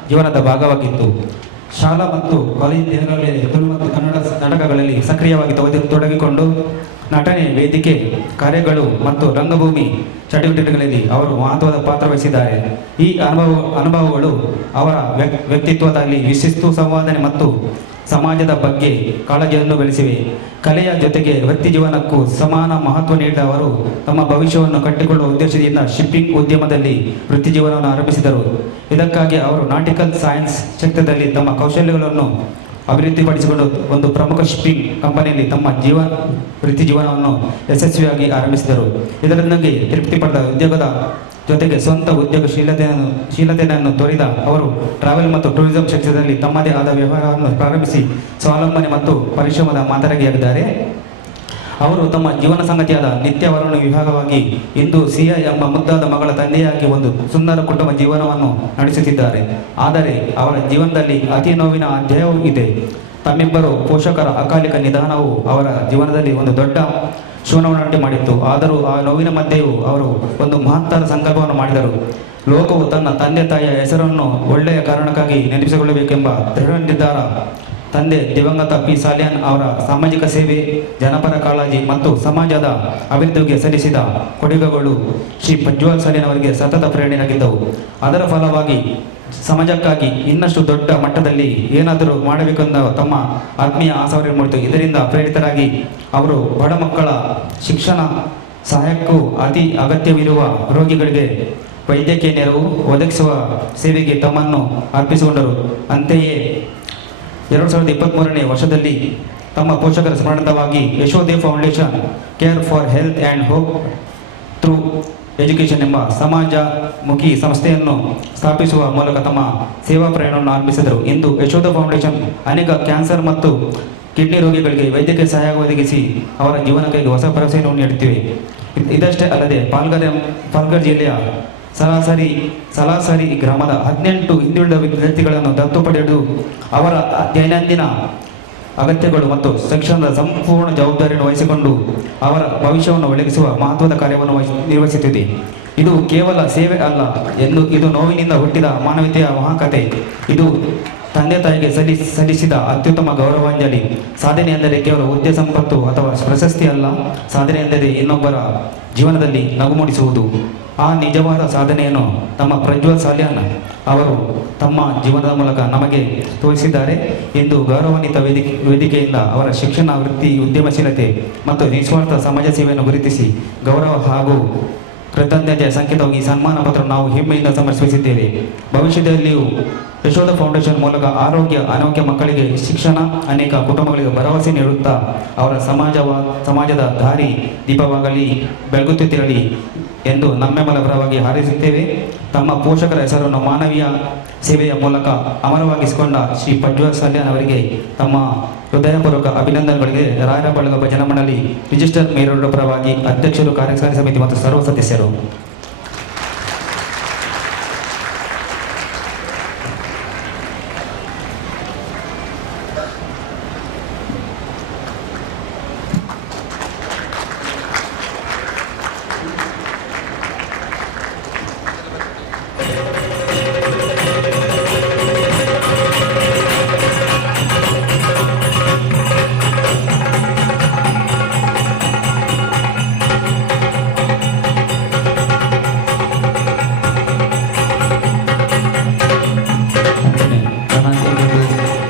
ಜೀವನದ ಭಾಗವಾಗಿತ್ತು. ಶಾಲಾ ಮತ್ತು ಕಾಲೇಜು ದಿನಗಳಲ್ಲಿ ತುಳು ಮತ್ತು ಕನ್ನಡ ನಾಟಕಗಳಲ್ಲಿ ಸಕ್ರಿಯವಾಗಿ ತೊಡಗಿಕೊಂಡು ನಟನೆ, ವೇದಿಕೆ ಕಾರ್ಯಗಳು ಮತ್ತು ರಂಗಭೂಮಿ ಚಟುವಟಿಕೆಗಳಲ್ಲಿ ಅವರು ಮಹತ್ವದ ಪಾತ್ರ ವಹಿಸಿದ್ದಾರೆ. ಈ ಅನುಭವಗಳು ಅವರ ವ್ಯಕ್ತಿತ್ವದಲ್ಲಿ ಶಿಸ್ತು, ಸಂವಾದನೆ ಮತ್ತು ಸಮಾಜದ ಬಗ್ಗೆ ಕಾಳಜಿಯನ್ನು ಬೆಳೆಸಿವೆ. ಕಲೆಯ ಜೊತೆಗೆ ವೃತ್ತಿ ಜೀವನಕ್ಕೂ ಸಮಾನ ಮಹತ್ವ ನೀಡಿದ ಅವರು ತಮ್ಮ ಭವಿಷ್ಯವನ್ನು ಕಟ್ಟಿಕೊಳ್ಳುವ ಉದ್ದೇಶದಿಂದ ಶಿಪ್ಪಿಂಗ್ ಉದ್ಯಮದಲ್ಲಿ ವೃತ್ತಿ ಜೀವನವನ್ನು ಆರಂಭಿಸಿದರು. ಇದಕ್ಕಾಗಿ ಅವರು ನಾಟಿಕಲ್ ಸೈನ್ಸ್ ಕ್ಷೇತ್ರದಲ್ಲಿ ತಮ್ಮ ಕೌಶಲ್ಯಗಳನ್ನು ಅಭಿವೃದ್ಧಿಪಡಿಸಿಕೊಂಡು ಒಂದು ಪ್ರಮುಖ ಶಿಪ್ಪಿಂಗ್ ಕಂಪನಿಯಲ್ಲಿ ತಮ್ಮ ವೃತ್ತಿ ಜೀವನವನ್ನು ಯಶಸ್ವಿಯಾಗಿ ಆರಂಭಿಸಿದರು. ಇದರೊಂದಿಗೆ ತೃಪ್ತಿ ಪಡೆದ ಉದ್ಯೋಗದ ಜೊತೆಗೆ ಸ್ವಂತ ಉದ್ಯೋಗಶೀಲತೆಯನ್ನು ತೋರಿದ ಅವರು ಟ್ರಾವೆಲ್ ಮತ್ತು ಟೂರಿಸಂ ಕ್ಷೇತ್ರದಲ್ಲಿ ತಮ್ಮದೇ ಆದ ವ್ಯವಹಾರವನ್ನು ಪ್ರಾರಂಭಿಸಿ ಸ್ವಾವಲಂಬನೆ ಮತ್ತು ಪರಿಶ್ರಮದ ಮಾತರಗಿಯಾಗಿದ್ದಾರೆ. ಅವರು ತಮ್ಮ ಜೀವನ ಸಂಗತಿಯಾದ ನಿತ್ಯ ಅವರನ್ನು ವಿಭಾಗವಾಗಿ ಇಂದು ಸಿಯಾ ಎಂಬ ಮುದ್ದಾದ ಮಗಳ ತಂದೆಯಾಗಿ ಒಂದು ಸುಂದರ ಕುಟುಂಬ ಜೀವನವನ್ನು ನಡೆಸುತ್ತಿದ್ದಾರೆ. ಆದರೆ ಅವರ ಜೀವನದಲ್ಲಿ ಅತಿ ನೋವಿನ ಅಧ್ಯಾಯವೂ ಇದೆ. ತಮ್ಮಿಬ್ಬರು ಪೋಷಕರ ಅಕಾಲಿಕ ನಿಧನವು ಅವರ ಜೀವನದಲ್ಲಿ ಒಂದು ದೊಡ್ಡ ಶೂನ್ಯವನ್ನುಂಟು ಮಾಡಿತ್ತು. ಆದರೂ ಆ ನೋವಿನ ಮಧ್ಯೆಯೂ ಅವರು ಒಂದು ಮಹತ್ತರ ಸಂಕಲ್ಪವನ್ನು ಮಾಡಿದರು. ಲೋಕವು ತನ್ನ ತಂದೆ ತಾಯಿಯ ಹೆಸರನ್ನು ಒಳ್ಳೆಯ ಕಾರಣಕ್ಕಾಗಿ ನೆನಪಿಸಿಕೊಳ್ಳಬೇಕೆಂಬ ದೃಢ ನಿರ್ಧಾರ ತಂದೆ ದಿವಂಗತ ಪಿ ಸಾಲ್ಯಾನ್ ಅವರ ಸಾಮಾಜಿಕ ಸೇವೆ, ಜನಪರ ಕಾಳಜಿ ಮತ್ತು ಸಮಾಜದ ಅಭಿವೃದ್ಧಿಗೆ ಸಲ್ಲಿಸಿದ ಕೊಡುಗೆಗಳು ಶ್ರೀ ಪ್ರಜ್ವಲ್ ಸಾಲ್ಯಾನ್ ಅವರಿಗೆ ಸತತ ಪ್ರೇರಣೆಯಾಗಿದ್ದವು. ಅದರ ಫಲವಾಗಿ ಸಮಾಜಕ್ಕಾಗಿ ಇನ್ನಷ್ಟು ದೊಡ್ಡ ಮಟ್ಟದಲ್ಲಿ ಏನಾದರೂ ಮಾಡಬೇಕೆಂದ ತಮ್ಮ ಆತ್ಮೀಯ ಆಸೆ ಮೂಡಿತು. ಇದರಿಂದ ಪ್ರೇರಿತರಾಗಿ ಅವರು ಬಡ ಮಕ್ಕಳ ಶಿಕ್ಷಣ ಸಹಾಯಕ್ಕೂ ಅತಿ ಅಗತ್ಯವಿರುವ ರೋಗಿಗಳಿಗೆ ವೈದ್ಯಕೀಯ ನೆರವು ಒದಗಿಸುವ ಸೇವೆಗೆ ತಮ್ಮನ್ನು ಅರ್ಪಿಸಿಕೊಂಡರು. ಅಂತೆಯೇ 2023ನೇ ವರ್ಷದಲ್ಲಿ ತಮ್ಮ ಪೋಷಕರ ಸ್ಮರಣಾರ್ಥವಾಗಿ Yashodev foundation care for health and hope through education ಎಂಬ ಸಮಾಜಮುಖಿ ಸಂಸ್ಥೆಯನ್ನು ಸ್ಥಾಪಿಸುವ ಮೂಲಕ ತಮ್ಮ ಸೇವಾ ಪ್ರಯಾಣವನ್ನು ಆರಂಭಿಸಿದರು. ಇಂದು ಯಶೋಧ ಫೌಂಡೇಶನ್ ಅನೇಕ ಕ್ಯಾನ್ಸರ್ ಮತ್ತು ಕಿಡ್ನಿ ರೋಗಿಗಳಿಗೆ ವೈದ್ಯಕೀಯ ಸಹಾಯ ಒದಗಿಸಿ ಅವರ ಜೀವನಕ್ಕೆ ಹೊಸ ಭರವಸೆಯನ್ನು ನೀಡುತ್ತಿವೆ. ಇದಷ್ಟೇ ಅಲ್ಲದೆ ಪಾಲ್ಘರ್ ಜಿಲ್ಲೆಯ ಸಲಾಸರಿ ಗ್ರಾಮದ 18 ಹಿಂದುಳಿದ ವಿದ್ಯಾರ್ಥಿಗಳನ್ನು ದತ್ತು ಪಡೆದು ಅವರ ದೈನಂದಿನ ಅಗತ್ಯಗಳು ಮತ್ತು ಶಿಕ್ಷಣದ ಸಂಪೂರ್ಣ ಜವಾಬ್ದಾರಿಯನ್ನು ವಹಿಸಿಕೊಂಡು ಅವರ ಭವಿಷ್ಯವನ್ನು ಒದಗಿಸುವ ಮಹತ್ವದ ಕಾರ್ಯವನ್ನು ನಿರ್ವಹಿಸುತ್ತಿದೆ. ಇದು ಕೇವಲ ಸೇವೆ ಅಲ್ಲ ಇದು ನೋವಿನಿಂದ ಹುಟ್ಟಿದ ಮಾನವೀಯತೆಯ ಮಹಾಕಥೆ. ಇದು ತಂದೆ ತಾಯಿಗೆ ಸಲ್ಲಿಸಿದ ಅತ್ಯುತ್ತಮ ಗೌರವಾಂಜಲಿ. ಸಾಧನೆ ಎಂದರೆ ಕೇವಲ ಹುದ್ದೆ ಸಂಪತ್ತು ಅಥವಾ ಪ್ರಶಸ್ತಿ ಅಲ್ಲ. ಸಾಧನೆ ಎಂದರೆ ಇನ್ನೊಬ್ಬರ ಜೀವನದಲ್ಲಿ ನಗು ಮೂಡಿಸುವುದು. ಆ ನಿಜವಾದ ಸಾಧನೆಯನ್ನು ತಮ್ಮ ಪ್ರಜ್ವಲ್ ಸಾಲ್ಯಾನ್ ಅವರು ತಮ್ಮ ಜೀವನದ ಮೂಲಕ ನಮಗೆ ತೋರಿಸಿದ್ದಾರೆ ಎಂದು ಗೌರವಾನ್ವಿತ ವೇದಿಕೆಯಿಂದ ಅವರ ಶಿಕ್ಷಣ, ವೃತ್ತಿ, ಉದ್ಯಮಶೀಲತೆ ಮತ್ತು ನಿಸ್ವಾರ್ಥ ಸಮಾಜ ಸೇವೆಯನ್ನು ಗುರುತಿಸಿ ಗೌರವ ಹಾಗೂ ಕೃತಜ್ಞತೆಯ ಸಂಕೇತವಾಗಿ ಸನ್ಮಾನ ಪತ್ರ ನಾವು ಹೆಮ್ಮೆಯಿಂದ ಸಮರ್ಪಿಸಿದ್ದೇವೆ. ಭವಿಷ್ಯದಲ್ಲಿಯೂ ಯಶೋಧ ಫೌಂಡೇಶನ್ ಮೂಲಕ ಅನಾರೋಗ್ಯ ಮಕ್ಕಳಿಗೆ ಶಿಕ್ಷಣ, ಅನೇಕ ಕುಟುಂಬಗಳಿಗೆ ಭರವಸೆ ನೀಡುತ್ತಾ ಅವರ ಸಮಾಜದ ದಾರಿ ದೀಪವಾಗಲಿ, ಬೆಳಗುತ್ತಿರಲಿ ಎಂದು ನಮ್ಮೆಲ್ಲರ ಪರವಾಗಿ ಹಾರೈಸುತ್ತೇವೆ. ತಮ್ಮ ಪೋಷಕರ ಹೆಸರನ್ನು ಮಾನವೀಯ ಸೇವೆಯ ಮೂಲಕ ಅಮರವಾಗಿಸಿಕೊಂಡ ಶ್ರೀ ಪ್ರಜ್ವಲ್ ಸಾಲ್ಯಾನ್ ಅವರಿಗೆ ತಮ್ಮ ಹೃದಯಪೂರ್ವಕ ಅಭಿನಂದನೆಗಳಿಗೆ ರಾಯರ ಬಳಗ ಭಜನಾ ಮಂಡಳಿ ರಿಜಿಸ್ಟರ್ ಮೇಯರ್ ಪರವಾಗಿ ಅಧ್ಯಕ್ಷರು, ಕಾರ್ಯಕಾರಿ ಸಮಿತಿ ಮತ್ತು ಸರ್ವ ಸದಸ್ಯರು.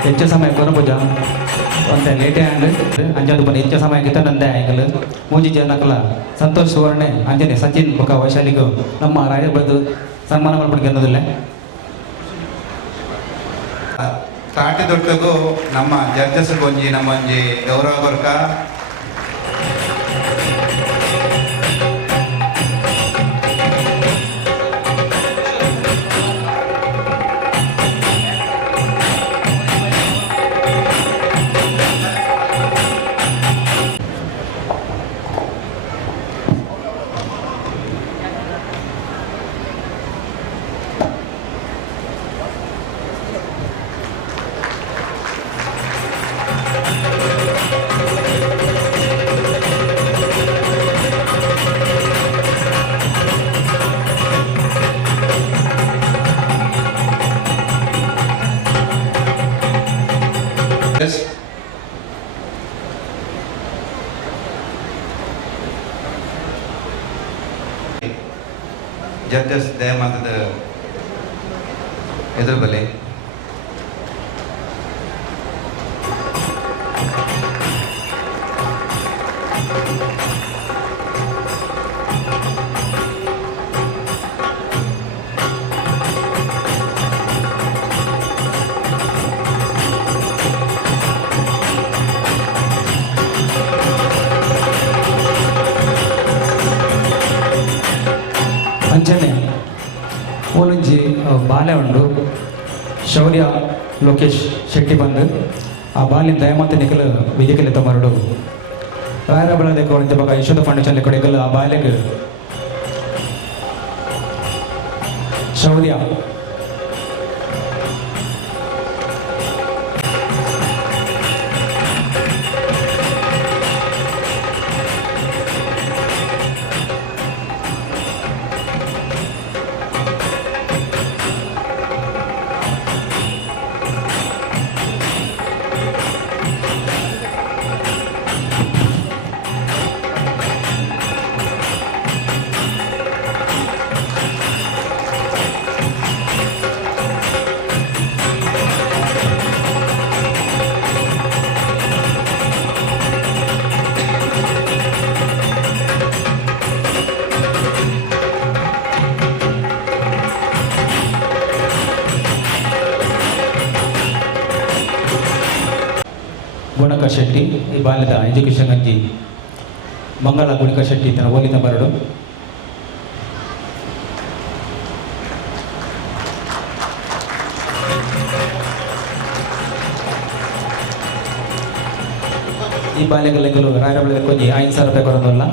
ಹೆಚ್ಚು ಸಮಯ ಕೊರಪೂಜ ಒಂದೇ ಲೇಟೇ ಆಂಡ್ ಅಂಜಾದು ಬನ್ನಿ ಹೆಚ್ಚು ಸಮಯ ಗಿತ್ತಂದೆ ಆಯ್ಕಲು ಮೂಜಿ ಜನಕಲ ಸಂತೋಷ್ ಸುವರ್ಣೆ ಅಂಜನೆ ಸಚಿನ್ ಬೊಕ್ಕ ವೈಶಾಲಿಗೂ ನಮ್ಮ ರಾಯ ಬಂದು ಸನ್ಮಾನ ಮಾಡ್ಬಿಟ್ಟು ಅನ್ನೋದಿಲ್ಲ. ತಾಟಿ ದೊಡ್ಡಗೂ ನಮ್ಮ ಜಡ್ಜಸ್ ಒಂಜಿ ನಮ್ಮೊಂಜಿ ಗೌರವ ಕೊರಕ ಜಡ್ಜಸ್ ದಯಮಾತದ ಎದುರು ಬಲೆ ಅಂಚನೆ ಓಲೊಂಜಿ ಬಾಲೆ ಉಂಡು ಶೌರ್ಯ ಲೋಕೇಶ್ ಶೆಟ್ಟಿ ಬಂದು ಆ ಬಾಲಿನ ದಯಮಾತ ನಿಖಲು ವೇದಿಕೆಯಲ್ಲಿ ತಮ್ಮರಡು ರಾಯರ ಬಳದ ಕೊಡಿದ ಬಗ ಯಶೋಧ ಫೌಂಡೇಶನ್ ಕೊಡಿಗಲು ಆ ಬಾಲೆಗೆ ಶೌರ್ಯ ಶೆಟ್ಟಿ ಈ ಬಾಲ್ಯದ ಎಜುಕೇಷನ್ ಅಂಜಿ ಮಂಗಳ ಗುಣಿಕ ಶೆಟ್ಟಿ ತನ್ನ ಓಲಿನ ಬರಡು ಈ ಬಾಲ್ಯಗಲೆಂಗಲು ರಾಯರಬಳ ಕೊಂಚಿ 5,000 ರೂಪಾಯಿ ಕೊರೊಂದಲ್ಲ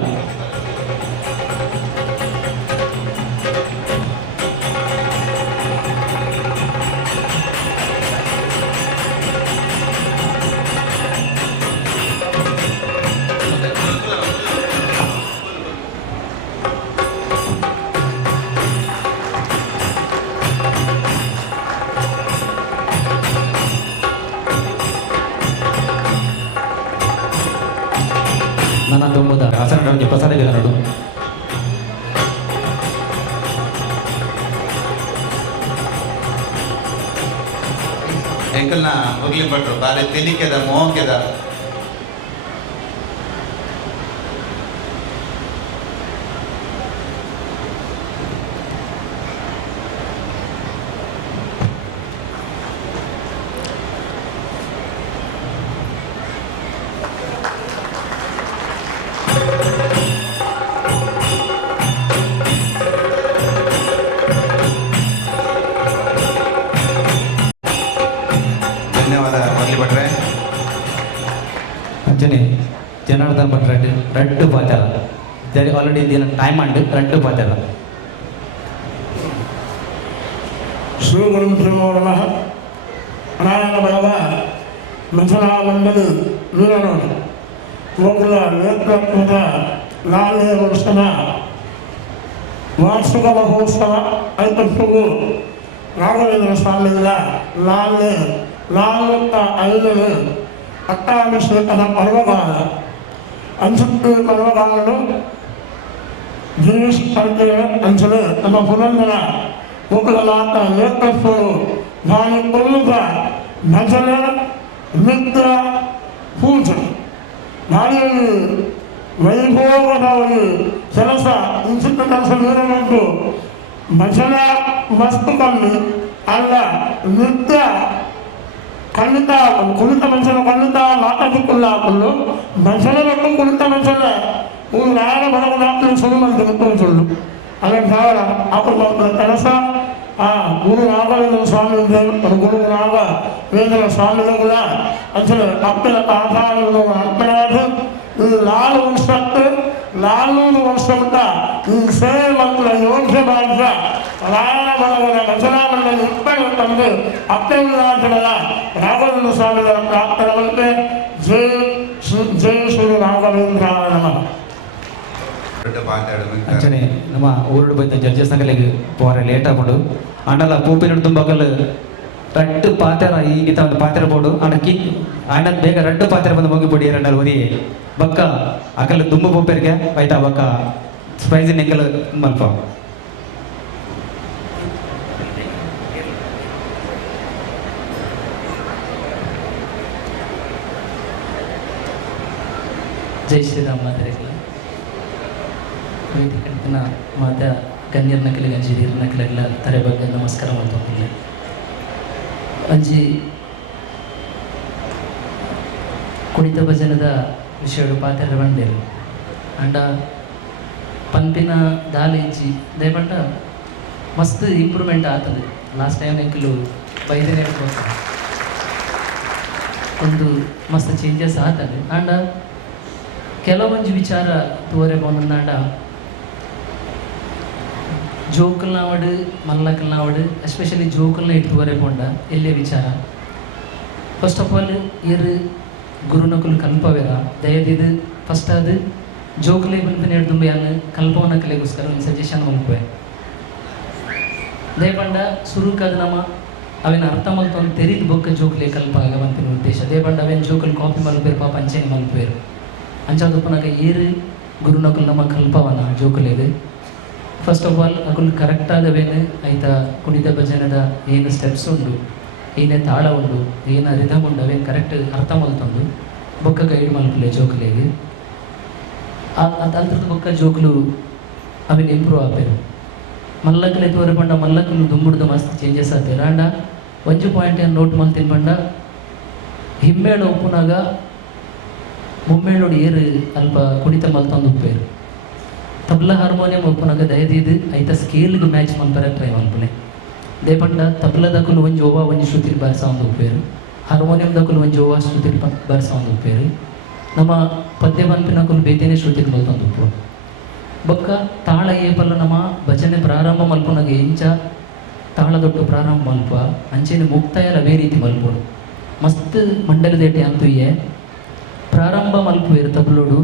ನನ್ನ ತುಂಬದ ಹಸನಗಳಿಗೆ ಪ್ರಸಾದ ನಡು ಎಂಕಲ್ನ ಮುರ್ಲಿ ಭಟ್ರು ಬಾರಿ ತೆಲಿಕೆದ ಮೋಕೆದ ಧನ್ಯವಾದ ಮುರಳಿ ಭಟ್ರೆ. ಅಂಚನೆ ಜನಾರ್ದನ್ ಭಟ್ ரெண்டு பாத்தால சரி ஆல்ரெடி దీని టైం అండి 2 பாத்தால శ్రీ గురుభ్యో నమః. నారాయణ బాబా మంచనా మండలి వీరను లోకల నేతృత్వದ 4ನೇ ವರ್ಷದ ವಾರ್ಷಿಕ ಮಹೋತ್ಸವ ಐತಪ್ಪು ರಾಘವೇಂದ್ರ ಸ್ವಾಮಿಗಳ 405ನೇ ಅಷ್ಟಾಭಿಷೇಕದ ಪರ್ವಕಾಲ ಅಂಚುಟ್ಟು ಪರ್ವಕಾಲನು ಗಿರೀಶ್ ಪರ್ಕೆ ಅಂಚಲು ನಮ್ಮ ಪುರಂದರ ಒಕ್ಕಲಾಟ ನೇತೃತ್ವವು ನಾನು ಕೊಲ್ಲುಗ ಭಜನೆ ನೃತ್ಯ ಪೂಜೆ ಭಾರಿ ವೈಭೋಗದ ಕೆಲಸ ಇಂಚಿನ ಕೆಲಸ ನೀಡಬೇಕು. ಭಜನೆ ಮಸ್ತು ಕಮ್ಮಿ ಅಲ್ಲ, ನೃತ್ಯ ಖಂಡಿತ ಕುಳಿತ ಮನುಷ್ಯನ ಖಂಡಿತ ಮಾತಾಡಿಕೊಳ್ಳಾಕಲು ಭಜನೆ ಮತ್ತು ಕುಳಿತ ಮನುಷ್ಯನ ರಾಯರ ಬಡಗು ಸುಳ್ಳು ಮಂದಿ ಗೊತ್ತು ಅದೇ ಕಾರಣ ಅವರು ಕೆಲಸ ಆ ಗುರು ರಾಘವೇಂದ್ರ ಸ್ವಾಮಿ ಗುರು ರಾಘವೇಂದ್ರ ಸ್ವಾಮಿಗಳು ಕೂಡ ಅಂಚನೆ ಅಪ್ಪನ ಆಧಾರಗಳು ಅಪ್ಪನಾದ ಈ 4 ವರ್ಷಕ್ಕೆ 400 ವರ್ಷದ ಈ ಸೇವೆ ಮಕ್ಕಳ ಯೋಗ್ಯ ಭಾಷ ರಾಯರ ಬಡಗನ ಭಜನಾ ಮಂಡಳಿ ಇಪ್ಪತ್ತು ತಂದು ಅಪ್ಪನ ರಾಘವೇಂದ್ರ ಸ್ವಾಮಿಗಳ ಪ್ರಾರ್ಥನೆಗಳಿಗೆ ಜಯ ಶ್ರೀ ರಾಘವೇಂದ್ರ ನಮಃ. ಅಂಚನೆ ನಮ್ಮ ಊರುಡು ಬಂದ ಜಡ್ಜಸ್ ನಗಲಿಗೆ ಪೋರ ಲೇಟ್ ಆಗ್ಬೋದು ಅಂಡಲ್ಲ ಪೂಪಿನ ತುಂಬಕಲ್ 2 ಪಾತ್ರ ಈಗಿತ ಒಂದು ಪಾತ್ರ ಬೋಡು ಅಣಕ್ಕಿ ಆಯ್ನ ಬೇಗ 2 ಪಾತ್ರ ಬಂದು ಮುಗಿಬಿಡಿ 2 ಓದಿ ಬಕ್ಕ ಅಕಲ್ ತುಂಬ ಪೂಪೇರಿಗೆ ಆಯ್ತಾ ಬಕ್ಕ ಸ್ಪೈಸಿ ನೆಂಕಲ್ ಮಲ್ಪ ಜೈ ಶ್ರೀರಾಮ್ ಮಾತರಿಗಳ ವೇದಿಕಂಟಿನ ಮಾತ ಗಣ್ಯರ ನಕಲಿಗೆ ಅಂಜಿ ಹಿರಿಯರ ನಕಲೆಲ್ಲ ತರೆ ಬಗ್ಗೆ ನಮಸ್ಕಾರ ಮಾಡ್ತೀನಿ. ಅಂಜಿ ಕುಣಿತ ಭಜನದ ವಿಷಯಗಳು ಪಾತ್ರ ಬಂದೇರು ಅಂಡ ಪಂಪಿನ ದಾಲಿ ಇಂಚಿ ದಯಪಂಡ ಮಸ್ತ್ ಇಂಪ್ರೂವ್ಮೆಂಟ್ ಆಗ್ತದೆ. ಲಾಸ್ಟ್ ಟೈಮ್ ಎಂಕಲು ಬೈದೇನೆ ಒಂದು ಮಸ್ತ್ ಚೇಂಜಸ್ ಆಗ್ತದೆ. ಅಂಡ ಕೆಲವೊಂದು ವಿಚಾರ ತೋರೆ ಬಂದಾಂಡ ಜೋಕಲ್ನಾವಡು ಮಲ್ಲಕಲ್ನಾವಡು ಎಸ್ಪೆಷಲಿ ಜೋಕಲ್ನ ಇಟ್ಟು ತೋರೆ ಪೋಂಡ ಎಲ್ಲೇ ವಿಚಾರ. ಫಸ್ಟ್ ಆಫ್ ಆಲ್ ಇರು ಗುರುನಕಲು ಕಲ್ಪವೇರ ದಯದಿದು ಫಸ್ಟ್ ಅದು ಜೋಕಲೆ ಬಂದು ನೆಡ್ದು ಯಾನು ಕಲ್ಪವನ್ನ ಕಲೆಗೋಸ್ಕರ ಒಂದು ಸಜೆಷನ್ ಮಲ್ಪುವೆ ದಯಪಂಡ ಸುರುಕಾದ ನಮ್ಮ ಅವೇನ ಅರ್ಥ ಮಲ್ತು ಒಂದು ತೆರಿಗೆ ಬೊಕ್ಕ ಜೋಕಲೆ ಕಲ್ಪ ಆಗವಂತಿನ ಉದ್ದೇಶ. ದಯಪಂಡ ಅವೇನು ಜೋಕಲ್ ಕಾಪಿ ಮಲ್ಪೇರು ಪಾಪ ಅಂಚೆನೆ ಮಲ್ಪೇರು ಅಂಚಾದಪ್ಪನಾಗ ಏರು ಗುರುನಕಲ್ ನಮ್ಮ ಕಲ್ಪವನ ಜೋಕಲೇದು. ಫಸ್ಟ್ ಆಫ್ ಆಲ್ ಅಕುಲ್ ಕರೆಕ್ಟ್ ಆದವೇನು ಆಯ್ತಾ ಕುಣಿತ ಭಜನದ ಏನು ಸ್ಟೆಪ್ಸ್ ಉಂಡು, ಏನೇ ತಾಳ ಉಂಡು, ಏನ ರಿಧಮ್ ಉಂಡು ಅವೇನು ಕರೆಕ್ಟ್ ಅರ್ಥ ಮಲ್ತಂದು ಬೊಕ್ಕ ಗೈಡ್ ಮಲ್ಪಲೆ ಜೋಕಲೆಗೆ ಅದ್ರದ್ದು ಬೊಕ್ಕ ಜೋಕಲು ಅವೇನು ಇಂಪ್ರೂವ್ ಆಗ್ಬೇಕು. ಮಲ್ಲಕ್ಕಲೆ ತೋರೆ ಪಂಡ ಮಲ್ಲಕ್ಕಲು ದುಂಬುಡ್ದು ಮಸ್ತ್ ಚೇಂಜಸ್ ಆಗ್ತೇವೆ. ಅಂಡ ಒಂಜು ಪಾಯಿಂಟ್ ಏನು ನೋಟ್ ಮಲ್ತೀನಿ ಪಂಡ ಹಿಮ್ಮೇಳ ಉಪ್ಪುನಾಗ ಮುಮ್ಮೇಳೋಡು ಏರು ಅಲ್ಪ ಕುಣಿತ ಮಲ್ತೊಂದು ಉಪ್ಪೇರು ತಬ್ಲ ಹಾರ್ಮೋನಿಯಂ ಒಪ್ಪುನಾಗ ದಯದಿದ್ದು ಐತ ಸ್ಕೇಲ್ಗೆ ಮ್ಯಾಚ್ ಮಲ್ಪರ ಟ್ರೈ ಮಲ್ಪನೆ ದೇಪಂಡ ತಬ್ಲದಕ್ಕಲು ಒಂಜಿ ಓವಾ ಒಂಜಿ ಶ್ರುತಿಲಿ ಬಾರಿಸ ಒಂದು ಉಪ್ಪೇರು ಹಾರ್ಮೋನಿಯಂದಕ್ಕಲು ಒಂಜಿ ಓವಾ ಶ್ರುತಿಲಿ ಬಾರಿಸ ಒಂದು ಉಪ್ಪೇರು ನಮ್ಮ ಪದ್ಯ ಮಲ್ಪಿನಕ್ಕಲು ಬೇತೇನೆ ಶ್ರುತಿಲಿ ಮಲ್ತೊಂದು ಉಪ್ಪು ಬೊಕ್ಕ ತಾಳ ಏಪಲ್ಲ ನಮ್ಮ ಭಜನೆ ಪ್ರಾರಂಭ ಮಲ್ಪುನಾಗ ಎಂಚ ತಾಳದೊಟ್ಟು ಪ್ರಾರಂಭ ಮಲ್ಪ ಅಂಚೆನೆ ಮುಕ್ತಾಯ ಅವೇ ರೀತಿ ಮಲ್ಪೋಡು ಮಸ್ತ್ ಮಂಡಲದೇಟೆ ಅಂತೂ ಪ್ರಾರಂಭ ಮಲ್ಪುವೇರು ತಬ್ಲೋಡು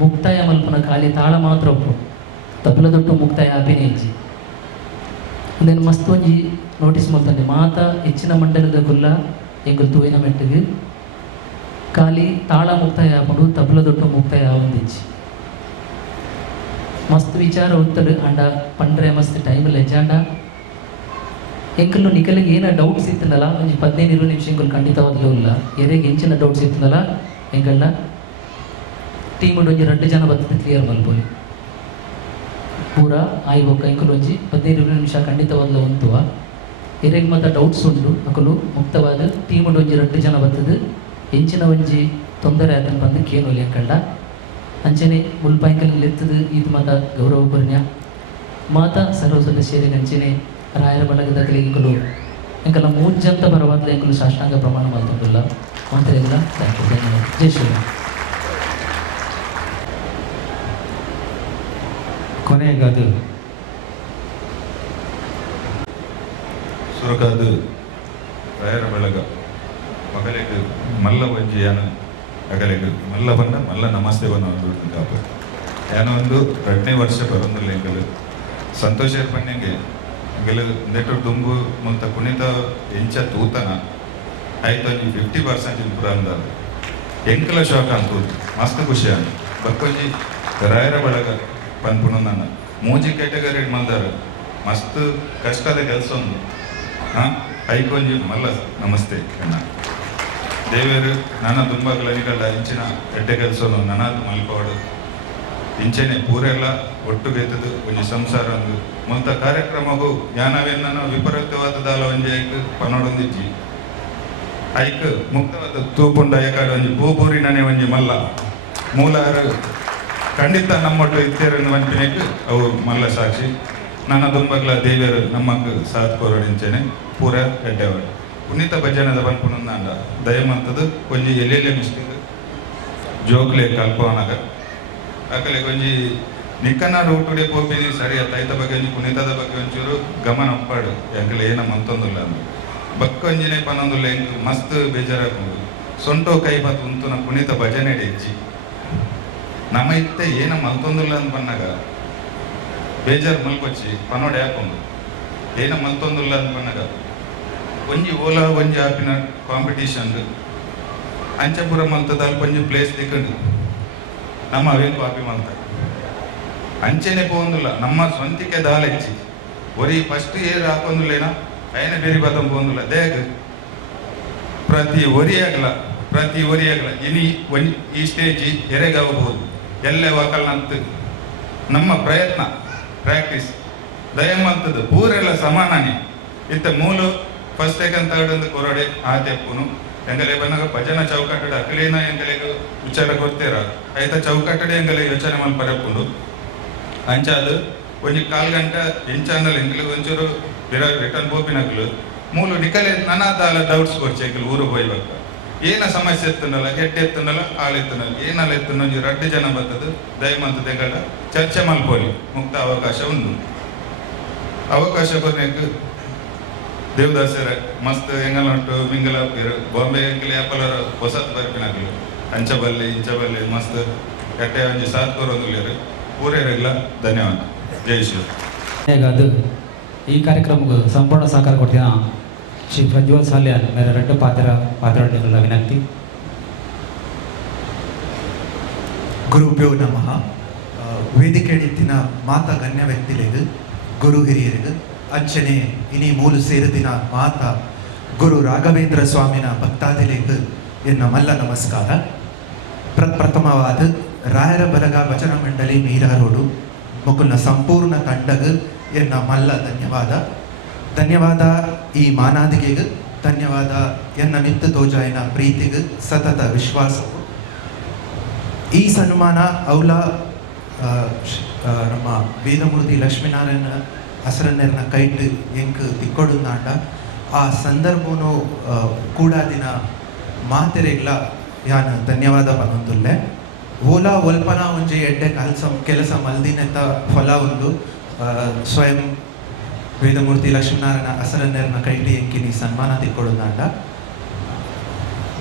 ಮುಕ್ತಾಯ ಮಲ್ಪನ ಖಾಲಿ ತಾಳ ಮಾತ್ರ ಒಪ್ಪು ತಬ್ಲದೊಟ್ಟು ಮುಕ್ತಾಯ ಆಪಿನೇ ಹೆಜ್ಜಿ ಅದೇನು ಮಸ್ತ್ ಒಂಜಿ ನೋಟಿಸ್ ಮಾಡ್ತಾನೆ ಮಾತ ಹೆಚ್ಚಿನ ಮಂಡಲದ ಕುಲ್ಲ ಎಂಗಲ್ ತೂವಿನ ಮೆಟ್ಟಿಗೆ ಖಾಲಿ ತಾಳ ಮುಕ್ತಾಯ ಆಪಡು ತಬ್ಲದೊಟ್ಟು ಮುಕ್ತಾಯ ಆವಂದಿಜ್ಜಿ ಮಸ್ತ್ ವಿಚಾರ ಒತ್ತಡು ಅಂಡ ಪಂಡ್ರೆ ಮಸ್ತ್ ಟೈಮಲ್ಲಿ ಹೆಜ್ಜಾಂಡ ಎಂಕಲ್ಲು ನಿಕಲಿಗೆ ಏನೋ ಡೌಟ್ಸ್ ಇತ್ತನಲ್ಲ ಒಂಜಿ 15-20 ನಿಮಿಷ ಎಂಕಲ್ ಖಂಡಿತವಾಗ್ಲೂ ಇಲ್ಲ ಎರೆಗೆ ಹೆಂಚಿನ ಡೌಟ್ಸ್ ಇತ್ತನಲ್ಲ ಎಂಕಲ್ನ ಟೀಮ್ ಒಂಜಿ 2 ಜನ ಬರ್ತದೆ ಕ್ಲಿಯರ್ ಮಲ್ಪೋಲಿ ಪೂರ ಆಯ್ಬೋಕ ಎಂಕಲು ಒಂಜಿ 15-20 ನಿಮಿಷ ಖಂಡಿತವಾಗ್ಲೂ ಉಂಟುವ ಎರೆಗೆ ಮಾತ್ರ ಡೌಟ್ಸ್ ಉಂಟು ಅಕಲು ಮುಕ್ತವಾದ ಟೀಮ್ ಒಂಜಿ 2 ಜನ ಬರ್ತದೆ ಹೆಂಚಿನ ಒಂಜಿ ತೊಂದರೆ ಆತನ ಬಂದು ಕೇನೋಲಿ ಎಂಕಂಡ ಅಂಚನೆ ಮುಲ್ಪ ಎಂಕಲ್ಲಿ ಎತ್ತದು ಇದು ಮಾತ ಗೌರವ ಪರ್ಣ್ಯ ಮಾತ ಸರ್ವ ಸದಸ್ಯರಿಗೆ ಅಂಚನೆ ರಾಯರ ಬಳಗದ ಎಂಕಲು ಎಂಕಲ್ಲ ಮೂರ್ಜಂತ ಬರವಾದ ಎಂಕಲು ಸಾಷ್ಟಾಂಗ ಪ್ರಮಾಣ ಮಾಡ್ತಿಲ್ಲ ಮಾತ್ರ ಇಲ್ಲ ಥ್ಯಾಂಕ್ ಯು ಧನ್ಯವಾದ ಜೈ ಶ್ರೀರಾಮ್ ಕೊನೆಗಾದು ಸುರಕಾದು ರಾಯರ ಬಳಗ ಮಗಲಿಗೆ ಮಲ್ಲ ಒಂಜಿಯಾನ ಅಗಲಿಗೆ ಮಲ್ಲ ಬಂದ ಮಲ್ಲ ನಮಸ್ತೆ ಬನ್ನ ಒಂದು ಕಾಪ ಏನೋ ಒಂದು 2ನೇ ವರ್ಷ ಬರೋದಿಲ್ಲ ಎಂಗಲು ಸಂತೋಷ ಪಣ್ಣೆಗೆ ಎಂಗಲು ನೆಟ್ಟು ದುಂಬು ಮುಂತ ಕುಣಿತ ಎಂಚ ತೂತನ ಆಯ್ತು ಒಂಜಿ 50% ಇಂಪ್ರೂವ್ ಅಂದ ಎಂಕಲ ಶಾಕ್ ಅಂತೂ ಮಸ್ತ್ ಖುಷಿ ಅಂತ ಬಕ್ಕೊಂಜಿ ರಾಯರ ಬಳಗ ಪನ್ಪುಣ ನನ್ನ ಮೂಜಿ ಕ್ಯಾಟಗರಿ ಮಲ್ದಾರ ಮಸ್ತ್ ಕಷ್ಟದ ಕೆಲಸ ಒಂದು ಐಕೊಂಜಿ ಮಲ್ಲ ನಮಸ್ತೆ ಅಣ್ಣ ದೇವರು ನನ್ನ ತುಂಬ ಲನಿಗಲ್ಲ ಇಂಚಿನ ಎಡ್ಡೆ ಕೆಲಸನು ನನ್ನದು ಮಲ್ಪವಾಡು ಇಂಚೆನೆ ಪೂರೆಲ್ಲ ಒಟ್ಟುಗೆತ್ತದು ಒಂಜಿ ಸಂಸಾರ ಒಂದು ಮುಂತ ಕಾರ್ಯಕ್ರಮಗೂ ಜ್ಞಾನವೇನ ವಿಪರೀತವಾದದಾಲ ಒಂಜಿ ಐಕ್ ಪನೋಡೊಂದಿಜ್ಜಿ ಐಕ್ ಮುಕ್ತವಾದ ತೂಪುಂಡ ಐಕಾಡು ಒಂಜಿ ಪೂಪೂರಿನೇ ಒಂಜಿ ಮಲ್ಲ ಮೂಲಾರು ಖಂಡಿತ ನಮ್ಮೊಟ್ಟು ಇತ್ತೇರನ್ನು ಮನ್ಪಿನಕ್ಕೆ ಅವು ಮಲ್ಲ ಸಾಕ್ಷಿ ನನ್ನ ದುಂಬಗ್ಲ ದೇವರು ನಮ್ಮಕ್ಕೆ ಸಾಥ್ ಕೊರಡಿಂಚೆನೆ ಪೂರ ಎಡ್ಡೆವಾಡು ಪುನೀತ ಭಜನದ ಪನ್ಪುಣಂದ ಅಂಡ ದಯಮಂತದು ಕೊಂಚ ಎಲ್ಲೆಲ್ಲೆ ಮಿಸ್ಟೇಕ್ ಜೋಕ್ಲೆ ಕಲ್ಪವನಾಗ ಆಕಲೆ ಕೊಂಚಿ ನಿಕ್ಕನ ರೂಟುಡೆ ಪೋಪಿನಿ ಸರಿ ತೈತ ಬಗ್ಗೆ ಒಂಜಿ ಪುನೀತದ ಬಗ್ಗೆ ಒಂಚೂರು ಗಮನ ಒಪ್ಪಾಡು ಯಾಕಲೆ ಏನ ಮಂತೊಂದುಲ್ಲ ಅಂದು ಬಕ್ಕೊಂಜಿನೇ ಪನ್ನೊಂದುಲ್ಲ ಎಂಕ್ ಮಸ್ತ್ ಬೇಜಾರಾಗ್ಬೋದು ಸೊಂಟೋ ಕೈ ಬತ್ತು ಉಂತುನ ಪುನೀತ ಭಜನೆ ಹೆಚ್ಚಿ ನಮ್ಮ ಇತ್ತೆ ಏನ ಮಲ್ತೊಂದುಲ್ಲ ಅಂತ ಪನ್ನಾಗ ಬೇಜಾರು ಮಲ್ಕೊಚ್ಚಿ ಪನ್ನೋಡೆ ಹಾಕೊಂಡು ಏನ ಮಲ್ತೊಂದುಲ್ಲ ಅಂತ ಪನ್ನಾಗ ಒಂಜಿ ಓಲಾ ಒಂಜಿ ಆಪಿನ ಕಾಂಪಿಟೀಷನ್ ಅಂಚಪುರ ಮಲ್ತದ ಅಲ್ಪ ಒಂಜಿ ಪ್ಲೇಸ್ ದಿಕ್ಕಂಡು ನಮ್ಮ ಅವೇನು ಕಾಪಿ ಮಲ್ತ ಅಂಚೆನೆ ಪೋಂದುಲ್ಲ ನಮ್ಮ ಸ್ವಂತಿಕೆ ದಾಲ ಹೆಚ್ಚಿ ಒರಿ ಫಸ್ಟ್ ಏರ್ ಹಾಕೊಂದುಲ್ಲೇನ ಐನ ಬೇರೆ ಬದಂ ಪೋಂದುಲ್ಲ ದೇಗ ಪ್ರತಿ ಒರಿಯಾಗಲ ಇನಿ ಈ ಸ್ಟೇಜಿ ಎರೆಗಾಗಬಹುದು ಎಲ್ಲೇ ವಾಕಲ್ನಂತ ನಮ್ಮ ಪ್ರಯತ್ನ ಪ್ರಾಕ್ಟೀಸ್ ದಯಮಂತದ್ದು ಪೂರೆಲ್ಲ ಸಮಾನನೇ ಇತ್ತ ಮೂಲು ಫಸ್ಟ್ ಸೆಕೆಂಡ್ ಥರ್ಡ್ ಅಂತ ಕೊರಡೆ ಆತೆಪ್ಪುನು ಎಂಗಲೆ ಬಂದಾಗ ಭಜನ ಚೌಕಟ್ಟಡ ಅಕ್ಲೇನ ಎಂಗಲೆಗೆ ವಿಚಾರ ಕೊಡ್ತೀರ ಆಯ್ತ ಚೌಕಟ್ಟಡೆ ಎಂಗಲೆ ಯೋಚನೆ ಮಾಡಿ ಪರಪ್ಪುಂಡು ಅಂಚಾದು ಒಂಜಿ 4 ಗಂಟೆ ಎಂಚಾಂದಲ್ಲ ಎಂಗಲೆ ಒಂಚೂರು ರಿಟರ್ನ್ ಬೋಪಿನಕ್ಲು ಮೂಲು ನಿಕಲೆ ನನ್ನದಾಲ ಡೌಟ್ಸ್ ಕೊಡ್ಚೆಕ್ಲು ಊರು ಹೋಯ್ಬೇಕು ಏನ ಸಮಸ್ಯೆ ಎತ್ತನಲ್ಲ ಹೆಡ್ ಎತ್ತನಲ್ಲ ಆಳು ಎತ್ತನಲ್ಲ ಏನಲ್ಲ ಎತ್ತನ ಒಂಜಿ 2 ಜನ ಬರ್ತದೆ ದಯಮಂತ ತೆಗಡ ಚರ್ಚೆ ಮಲ್ಪೋಲಿ ಮುಕ್ತ ಅವಕಾಶ ಉಂಟು ಅವಕಾಶ ಕೊನೆಗೆ ದೇವದಾಸರ ಮಸ್ತ್ ಎಂಗಲ ಉಂಟು ಮಿಂಗಲ ಬಾಂಬೆ ಎಂಗಲ ಯಾಪಲರ ಹೊಸತ್ ಬರ್ಪಿನಾಗಲು ಅಂಚಬಲ್ಲೆ ಇಂಚಬಲ್ಲೆ ಮಸ್ತ್ ಎಟ್ಟೆ ಒಂಜಿ ಸಾಥ್ ಕೊರೊಂದುಲ್ಲೇರು ಪೂರೈರಗ್ಲ ಧನ್ಯವಾದ ಜೈ ಶ್ರೀ ಅದು ಈ ಕಾರ್ಯಕ್ರಮಕ್ಕೆ ಸಂಪೂರ್ಣ ಸಹಕಾರ ಕೊಡ್ತೀನ ಶ್ರೀ ಪ್ರಜ್ವಲ್ ಸಾಲ್ಯಾನ್ ಮೇರೆ 2 ಪಾತ್ರಗಳ ವಿನಂತಿ. ಗುರುಭ್ಯೋ ನಮಃ. ವೇದಿಕೆಡಿತ್ತಿನ ಮಾತ ಗಣ್ಯ ವ್ಯಕ್ತಿಲೆಗ್ ಗುರು ಹಿರಿಯರಿಗ್ ಅಂಚನೆ ಇನಿ ಮೂಲು ಸೇರಿದಿನ ಮಾತ ಗುರು ರಾಘವೇಂದ್ರ ಸ್ವಾಮಿನ ಭಕ್ತಾದಿಲೆಗ್ ಎನ್ನ ಮಲ್ಲ ನಮಸ್ಕಾರ. ಪ್ರಪ್ರಥಮವಾದ ರಾಯರ ಬಲಗ ಭಜನ ಮಂಡಳಿ ಮೀರಾರೋಡು ಮೊಕಲ್ನ ಸಂಪೂರ್ಣ ತಂಡಗ್ ಎನ್ನ ಮಲ್ಲ ಧನ್ಯವಾದ ಈ ಮಾನಾದಿಗೆಗ್ ಧನ್ಯವಾದ ಎನ್ನ ನಿತ್ಯ ತೋಜಾಯನ ಪ್ರೀತಿಗ್ ಸತತ ವಿಶ್ವಾಸವು ಈ ಸನ್ಮಾನ ಅವಲ ನಮ್ಮ ವೇದಮೂರ್ತಿ ಲಕ್ಷ್ಮೀನಾರಾಯಣ ಹಸರನ್ನೆರ್ನ ಕೈಟ್ ಎಂಕ್ ತಿಕ್ಕೊಡುಂದಾಂಡ ಆ ಸಂದರ್ಭನು ಕೂಡ ದಿನ ಮಾತೆರೆಗ್ಲ ಯಾನ್ ಧನ್ಯವಾದ ಪನೊಂದುಲ್ಲೆ ಓಲಾ ಒಲ್ಪನ ಒಂಜಿ ಎಡ್ಡೆ ಕೆಲಸ ಮಲ್ದಿನೆತ್ತ ಫಲ ಒಂದು ಸ್ವಯಂ ವೇದಮೂರ್ತಿ ಲಕ್ಷ್ಮೀನಾರಾಯಣ ಹಸರನ್ನೆರ್ನ ಕೈಟಿ ಎಂಕಿನಿ ಸನ್ಮಾನ ತಿಕ್ಕೊಡುಂದಾಂಡ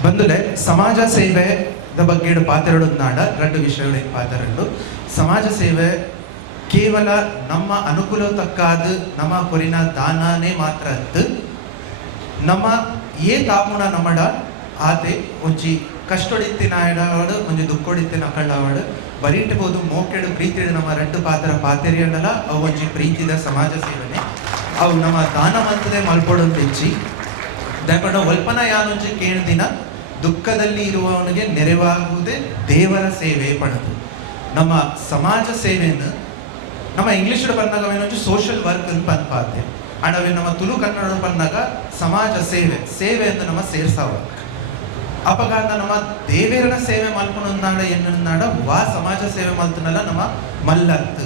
ಬಂದುಲೆ ಸಮಾಜ ಸೇವೆದ ಬಗ್ಗೆ ಪಾತೆರಡುಂದಾಂಡ ಎರಡು ವಿಷಯಗಳು ಪಾತೆರಡು ಸಮಾಜ ಸೇವೆ ಕೇವಲ ನಮ್ಮ ಅನುಕೂಲ ತಕ್ಕಾದ ನಮ್ಮ ಕೊರಿನ ದಾನನೇ ಮಾತ್ರ ಅತ್ತು ನಮ್ಮ ತಾಪುಣ ನಮ್ಮಡ ಆತೆ ಒಂಜಿ ಕಷ್ಟೊಡಿತ್ತಿನ ಎಡವಾಡು ಒಂಜಿ ದುಃಖೊಡಿತ್ತಿನ ಅಕಳ್ಳವಾಡು ಬರೀಟ್ಬೋದು ಮೋಕೆಡು ಪ್ರೀತಿಡು ನಮ್ಮ ಎರಡು ಪಾತೆರಿಯಂಡಲ ಅವು ಒಂಜಿ ಪ್ರೀತಿದ ಸಮಾಜ ಸೇವೆನೆ ಅವು ನಮ್ಮ ದಾನ ಮಂತದೆ ಮಲ್ಪಡೋದು ಹೆಚ್ಚಿ ದಯಕೊಂಡು ಒಲ್ಪನ ಯಾನೊಂಜಿ ಕೇಳ್ದಿನ ದುಃಖದಲ್ಲಿ ಇರುವವನಿಗೆ ನೆರವಾಗುವುದೇ ದೇವರ ಸೇವೆ ಪಣದು ನಮ್ಮ ಸಮಾಜ ಸೇವೆಯನ್ನು ನಮ್ಮ ಇಂಗ್ಲೀಷ್ ಬಂದಾಗ ಸೋಷಿಯಲ್ ವರ್ಕ್ ಅಂತ ಪನ್ಪಾತೆ ಅಂಡ್ ಅವೆ ನಮ್ಮ ತುಳು ಕನ್ನಡ ಬಂದಾಗ ಸಮಾಜ ಸೇವೆ ಅಂತ ನಮ್ಮ ಸೇರ್ಸಾವ ಅಪಗಾತ ನಮ್ಮ ದೇವೇರನ ಸೇವೆ ಮಲ್ಪೊಂದಾಡ ಎನ್ನಾಡ ವಾ ಸಮಾಜ ಸೇವೆ ಮಲ್ತನಲ್ಲ ನಮ್ಮ ಮಲ್ಲತ್ತು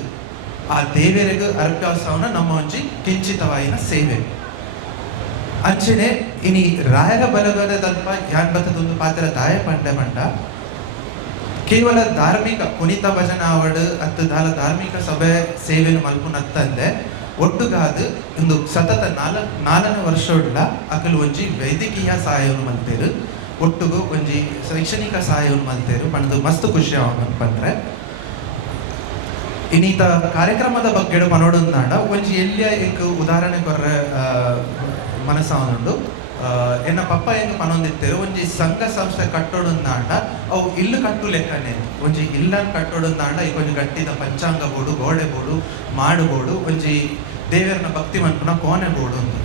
ಆ ದೇವೇರಿಗೆ ಅರ್ಪ್ಯಾಸವನ ನಮ್ಮ ಒಂಜಿ ಕಿಂಚಿತವಾಯಿನ ಸೇವೆ ಅಂಚನೆ ಇನಿ ರಾಯರ ಬಲಗದ ತಲ್ಪ ಯಾನ್ ಬತ್ತದೊಂದು ಪಾತ್ರ ದಾಯ ಪಂಡ ಕೇವಲ ಧಾರ್ಮಿಕ ಕುಣಿತ ಭಜನ ಆವಡು ಅತ್ತು ಧಾರ್ಮಿಕ ಸಭೆ ಸೇವೆಯನ್ನು ಮಲ್ಪುನತ್ತಂದೆ ಒಟ್ಟುಗಾದು ಒಂದು ಸತತ ನಾಲ್ಕನೇ ವರ್ಷೋಡ್ಲ ಅಕಲು ಒಂಜಿ ವೈದ್ಯಕೀಯ ಸಹಾಯವನ್ನು ಮಲ್ತೇರು ಒಟ್ಟುಗು ಒಂಜಿ ಶೈಕ್ಷಣಿಕ ಸಹಾಯವನ್ನು ಮಲ್ತೇರು ಪಣದು ಮಸ್ತ್ ಖುಷಿ ಆವನ್ ಪಂಡ್ರೆ ಇನ್ನೀತ ಕಾರ್ಯಕ್ರಮದ ಬಗ್ಗೆ ಮನೋಡೊಂದಾಂಡ ಒಂಜಿ ಎಲ್ಲಿಯ ಎಂಕ್ ಉದಾಹರಣೆ ಕೊರ್ರೆ ಮನಸ್ಸಾವನುಂಡು ಎನ್ನ ಪಪ್ಪ ಹೆಂಗ್ ಪನೊಂದಿತ್ತೇರು ಒಂಜಿ ಸಂಘ ಸಂಸ್ಥೆ ಕಟ್ಟೋಡೊಂದಾಂಡ ಅವು ಇಲ್ಲು ಕಟ್ಟು ಲೆಕ್ಕನೆ ಒಂಜಿ ಇಲ್ಲನ್ ಕಟ್ಟೋಡೊಂದಾಂಡ ಈಗ ಒಂಜಿ ಗಟ್ಟಿದ ಪಂಚಾಂಗ ಬೋಡು ಗೋಡೆ ಬೋಡು ಮಾಡು ಬೋಡು ಒಂಜಿ ದೇವರನ ಭಕ್ತಿ ಮನ್ಪುನ ಕೋಣೆ ಬೋಡು ಒಂದು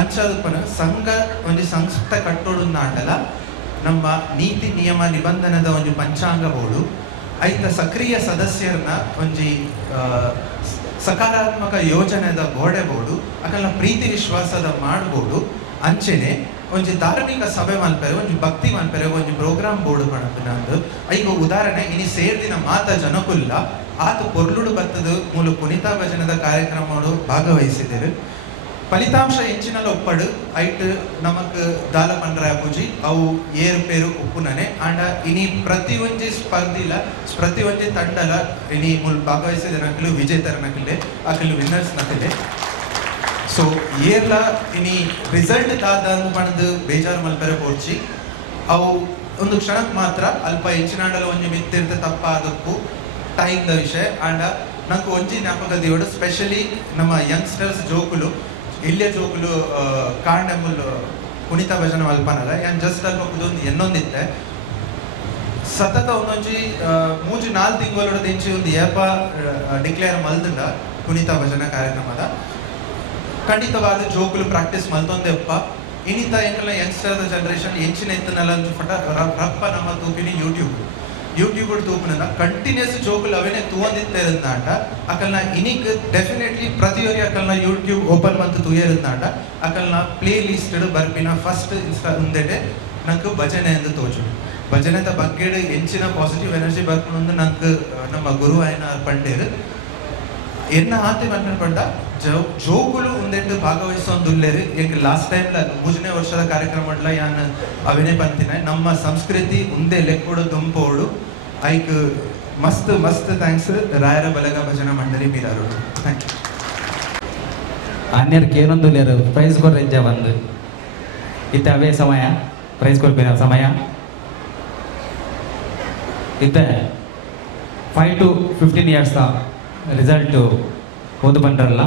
ಅಂಚಾದ ಪನ ಸಂಘ ಒಂಜಿ ಸಂಸ್ಥೆ ಕಟ್ಟೋಡೊಂದಾಂಡಲ ನಮ್ಮ ನೀತಿ ನಿಯಮ ನಿಬಂಧನದ ಒಂಜಿ ಪಂಚಾಂಗ ಬೋಡು ಐತ ಸಕ್ರಿಯ ಸದಸ್ಯರನ್ನ ಒಂಜಿ ಸಕಾರಾತ್ಮಕ ಯೋಜನೆದ ಗೋಡೆ ಬೋಡು ಅಕಲ್ನ ಪ್ರೀತಿ ವಿಶ್ವಾಸದ ಮಾಡ್ಬೋಡು ಅಂಚೆನೆ ಒಂಜಿ ಧಾರ್ಮಿಕ ಸಭೆ ಮಲ್ಪೆರೆ ಒಂಜಿ ಭಕ್ತಿ ಮಲ್ಪೆರೆ ಒಂಜಿ ಪ್ರೋಗ್ರಾಮ್ ಬೋರ್ಡ್ ಪಣಪುನಂದು ಐಗ ಉದಾಹರಣೆ ಇನಿ ಸೇರ್ದಿನ ಮಾತ ಜನಕುಲ್ಲ ಆತ ಪೊರ್ಲುಡು ಬತ್ತದು ಮೂಲ ಕುಣಿತ ಭಜನದ ಕಾರ್ಯಕ್ರಮಗಳು ಭಾಗವಹಿಸಿದರು ಫಲಿತಾಂಶ ಹೆಚ್ಚಿನಲ್ಲ ಒಪ್ಪಡು ಐಟ್ ನಮಕ್ ದಾಲ ಪಂಡ್ರ ಪೂಜಿ ಅವು ಏರು ಪೇರು ಉಪ್ಪುನನೆ ಅಂಡ ಇನಿ ಪ್ರತಿ ಒಂಜಿ ಸ್ಪರ್ಧಿಲ ಪ್ರತಿ ಒಂಜಿ ತಂಡಲ ಇನಿ ಮೂಲ ಭಾಗವಹಿಸಿದ ನಕಲು ವಿಜೇತರ ನಕಲೆ ಅಕಲು ವಿನ್ನರ್ಸ್ ನಕಲೆ ಸೊ ಏರ್ಲ ಇನಿ ರಿಸಲ್ಟ್ ದಾದ ಪಣದು ಬೇಜಾರು ಮಲ್ಪೆರೆ ಪೋಡ್ಚಿ ಅವು ಒಂದು ಕ್ಷಣಕ್ಕೆ ಮಾತ್ರ ಅಲ್ಪ ಹೆಚ್ಚಿನಾಡಲ ಒಂಜಿ ಮಿತ್ತಿರ್ತ ತಪ್ಪಾದಕ್ಕೂ ಟೈಮ್ದ ವಿಷಯ ಅಂಡ ನಂಗೆ ಒಂಜಿ ಜ್ಞಾಪಕ ದಿವಡು ಸ್ಪೆಷಲಿ ನಮ್ಮ ಯಂಗ್ಸ್ಟರ್ಸ್ ಜೋಕುಲು ಇಲ್ಲಿಯ ಜೋಕುಲು ಕಾಂಡೆಮುಲ್ ಕುಣಿತ ಭಜನ ಮಲ್ಪನಲ್ಲ ಯಾನ್ ಜಸ್ಟ್ ಅಲ್ಪ ಒಂದು ಎನ್ನೊಂದಿತ್ತೆ ಸತತ ಒಂದೊಂಜಿ ಮೂಜಿ 4 ತಿಂಗಳು ದಿಂಚಿ ಒಂದು ಏಪ ಡಿಕ್ಲೇರ್ ಮಲ್ತಂಡ ಕುಣಿತ ಭಜನ ಕಾರ್ಯಕ್ರಮದ ಖಂಡಿತವಾದ ಜೋಕುಲು ಪ್ರಾಕ್ಟೀಸ್ ಮಲ್ತೊಂದೆಪ್ಪ ಇನ್ನಿತ ಎಂಕಲ್ಲ ಯಂಗ್ಸ್ಟರ್ ಜನರೇಷನ್ ಎಂಚಿನ ಎತ್ತನೆಲ್ಲ ಫಟ ರಪ್ಪ ನಮ್ಮ ತೂಪಿನಿ ಯೂಟ್ಯೂಬ್ ತೂಪಿನ ಕಂಟಿನ್ಯೂಸ್ ಜೋಕುಲು ಅವೇನೆ ತೂವಂದಿತ್ತೇರಂದಾಂಡ ಅಕಲ್ನ ಇನಿಕ್ ಡೆಫಿನೆಟ್ಲಿ ಪ್ರತಿಯೊರಿ ಅಕಲ್ನ ಯೂಟ್ಯೂಬ್ ಓಪನ್ ಮಂತ್ ತೂಯೇರಂದಾಂಡ ಅಕಲ್ನ ಪ್ಲೇ ಲಿಸ್ಟ್ ಬರ್ಪಿನ ಫಸ್ಟ್ ಮುಂದೆಡೆ ನಂಗೆ ಭಜನೆ ಎಂದು ತೋಚುಡು ಭಜನೆದ ಬಗ್ಗೆ ಎಂಚಿನ ಪಾಸಿಟಿವ್ ಎನರ್ಜಿ ಬರ್ಕೊಂಡು ನಂಗೆ ನಮ್ಮ ಗುರು ಆಯ್ನ ಪಂಡೇರು ಎನ್ನ ಆತೆ ಮನ್ಪಂಡ ಜೋಕುಲು ಒಂದೆಂಟು ಭಾಗವಹಿಸೋದುಲ್ಲೇರು ಈಗ ಲಾಸ್ಟ್ ಟೈಮ್ 3ನೇ ವರ್ಷದ ಕಾರ್ಯಕ್ರಮ ಯಾನ್ ಅವೇನೆ ಪಂತಿನ ನಮ್ಮ ಸಂಸ್ಕೃತಿ ಮುಂದೆ ಲೆಕ್ಕೊಡು ದುಂಪೋಡು ಐಕ್ ಮಸ್ತ್ ಥ್ಯಾಂಕ್ಸ್ ರಾಯರ ಬಲಗ ಭಜನಾ ಮಂಡಳಿ ಮೀರಾರು ಥ್ಯಾಂಕ್ ಯು ಅನ್ಯರ್ಗೆ ಏನೊಂದು ಲೇರು ಪ್ರೈಸ್ ಕೊರ್ರೆಂಜ ಬಂದು ಇತ್ತೆ ಅವೇ ಸಮಯ ಪ್ರೈಸ್ ಕೊಡ್ಬೇನ ಸಮಯ ಇತ್ತೆ 5 to 15 years ರಿಸಲ್ಟ್ ಓದು ಬಂದ್ರಲ್ಲ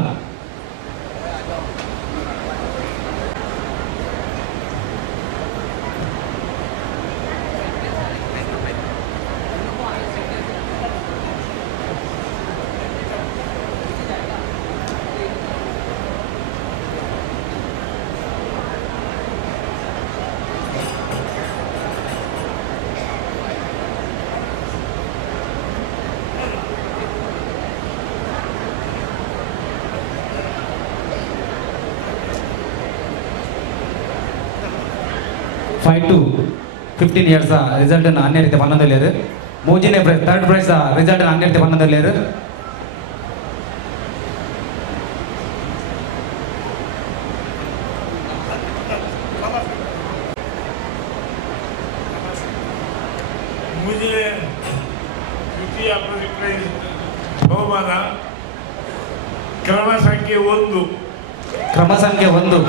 ಫೈವ್ ಟು 15 years ರಿಸಲ್ಟನ್ನು ಅನ್ಯ ರೀತಿ 11 ಲೇರು ಮೂಜಿನೇ ಪ್ರೈಸ್ ಥರ್ಡ್ ಪ್ರೈಸ್ ರಿಸಲ್ಟ್ ಅಂಗಡಿ ಬನ್ನದಲ್ಲೇರು मुझे द्वितीय ಪ್ರೈಸ್ ಬಹುಮಾನ ಕ್ರಮ ಸಂಖ್ಯೆ 1. ಕ್ರಮ ಸಂಖ್ಯೆ 1.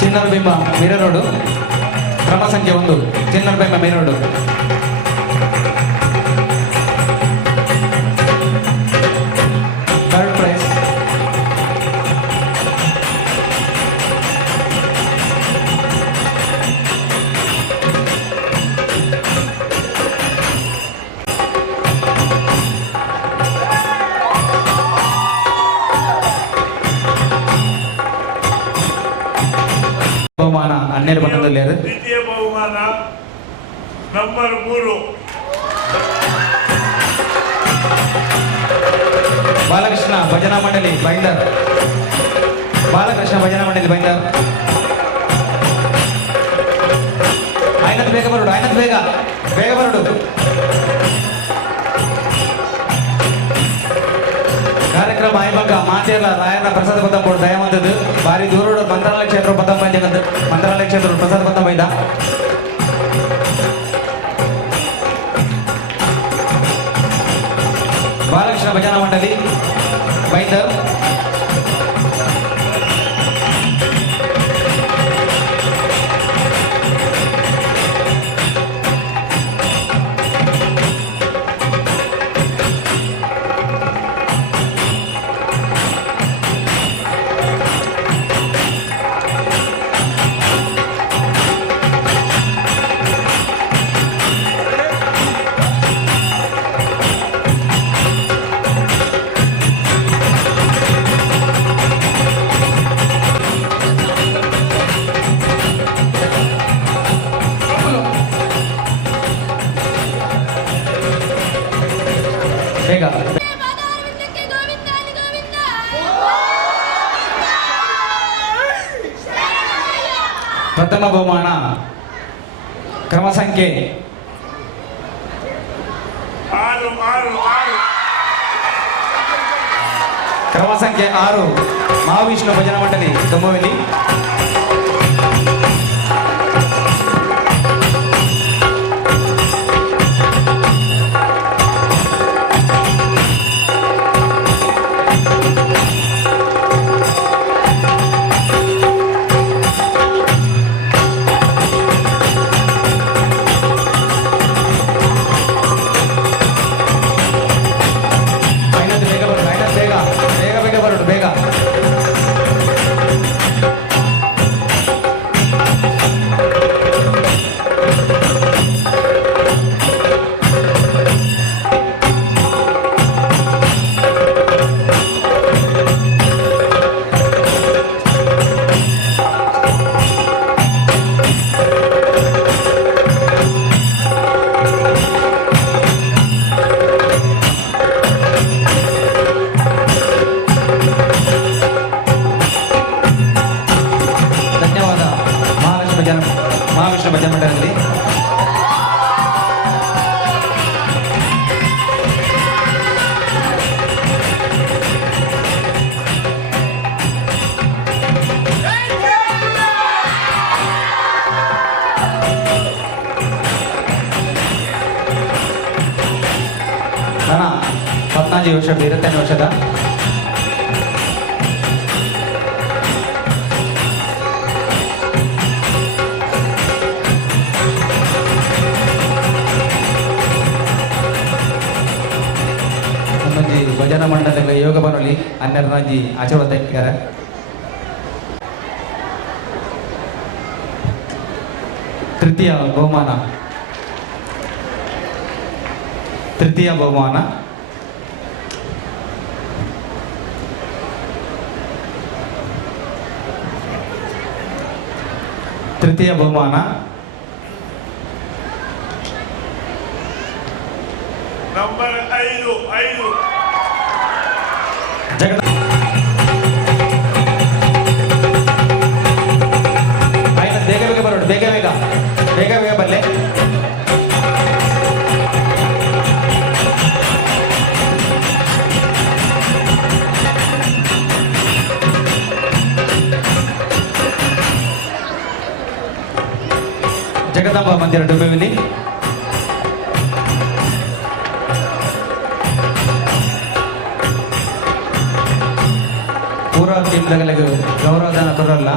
ಚಿನ್ನರ ಬಿಂಬ ಮೇರೆ ರೋಡು ಕ್ರಮ ಸಂಖ್ಯೆ 1 ಚಿನ್ನರ ಬಿಂಬ ಮೇರೆ ರೋಡು ಥರ್ಡ್ ಪ್ರೈಸ್ ಬಹುಮಾನ 12 ಬಣ್ಣದಲ್ಲಿ ದ್ವಿತೀಯ ಬಹುಮಾನ ನಂಬರ್ 3 ಬಾಲಕೃಷ್ಣ ಭಜನಾ ಮಂಡಳಿ ಬೈಂದರ್ ಬಾಲಕೃಷ್ಣ ಭಜನಾ ಮಂಡಳಿ ಬೈಂದರ್ ಆಯ್ನತ್ ಬೇಗ ಬರೋಡು ಆಯ್ನತ್ ಬೇಗ ಬೇಗ ಬರೋಡು ಕಾರ್ಯಕ್ರಮ ಆಯ್ಮಕ್ಕ ಮಾತೆಲ್ಲ ರಾಯನ ಪ್ರಸಾದ ಪದ ಕೊಡು ದಯವಂತದ್ದು ಬಾರಿ ದೂರೋಡು ಮಂತ್ರಾಲಯ ಕ್ಷೇತ್ರ ಪದ ಬಂದ ಮಂತ್ರಾಲಯ ಕ್ಷೇತ್ರ ಪ್ರಸಾದ ಪದ ಬೈದ ಬಾಲಕೃಷ್ಣ ಭಜನಾ ಮಂಡಳಿ ಬೈಂದರ್ ಬೇಗ ಪ್ರಥಮ ಬಹುಮಾನ ಕ್ರಮ ಸಂಖ್ಯೆ 6 ಕ್ರಮ ಸಂಖ್ಯೆ 6 ಮಹಾವಿಷ್ಣು ಭಜನಾ ಮಂಡಳಿ ದೊಂಬವಲ್ಲಿ ಮಹಾವಿಷ್ಣು ಭಜನಾ ಮಂಡಳಿ ನನ್ನ 14 ವರ್ಷ 22 ವರ್ಷದ ಭಜನಾ ಮಂಡಲದ ಯೋಗ ಬರಲಿ 12 ಆಚರಣೆ ಇದ್ದಾರೆ ತೃತೀಯ ಬಹುಮಾನ ತೃತೀಯ ಬಹುಮಾನ ತೃತೀಯ ಬಹುಮಾನ ನಂಬರ್ 5 ಜಗದ ಆಯ್ತು, ಬೇಗ ಬೇಗ ಬರೋಣ, ಬೇಗ ಬೇಗ ಬೇಗ ಬೇಗ ಬಲ್ಲೆ. ಜಗದಾಂಬ ಮಂದಿರ ಡೊಂಬಿವಿಲಿ. ಪೂರ್ವ ಟೀಮ್ಗಳಿಗೆ ಗೌರವಧನ ಕೊಡಲ್ಲ.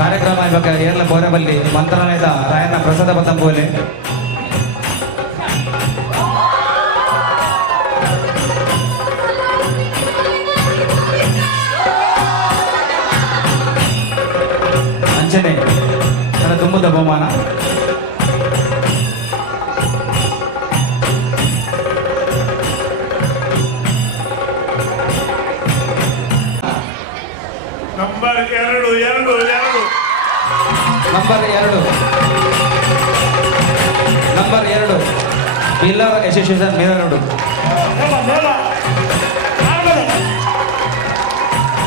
ಕಾರ್ಯಕ್ರಮ ಇವಾಗ ಏರ್ಲ ಬೋರೆಬಲ್ಲಿ ಮಂತ್ರಾಲಯದ ರಾಯಣ್ಣ ಪ್ರಸಾದ ಬತ್ತಂಬೋಲೆ. ಅಂಚನೆ ತನ್ನ ತುಂಬುದ ಬಹುಮಾನ. ನಂಬರ್ 2 ನಂಬರ್ 2 ಬಿಲ್ಲರ್ ಅಸೋಸಿಯೇಷನ್ ಮೇಲರೋಡು.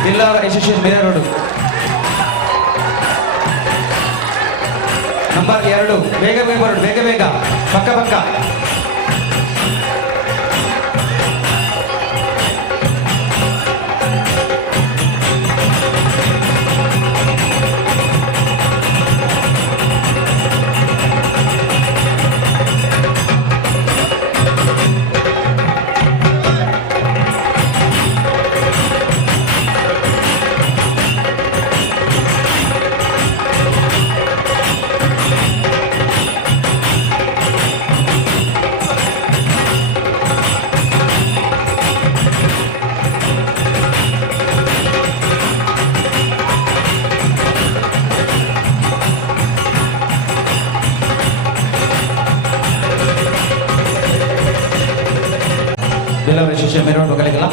ಬಿಲ್ಲರ್ ಅಸೋಸಿಯೇಷನ್ ಮೇಲರೋಡು. ನಂಬರ್ 2 ಬೇಗ ಬೇಗ ಬರೋಡು, ಬೇಗ ಬೇಗ ಪಕ್ಕ ಪಕ್ಕ. ಬಿಲ್ಲರ್ ಅಸೋಸಿಯೇಷನ್ ಮೇಲರೋಡು ಬಗಲಿಗಲ್ಲ.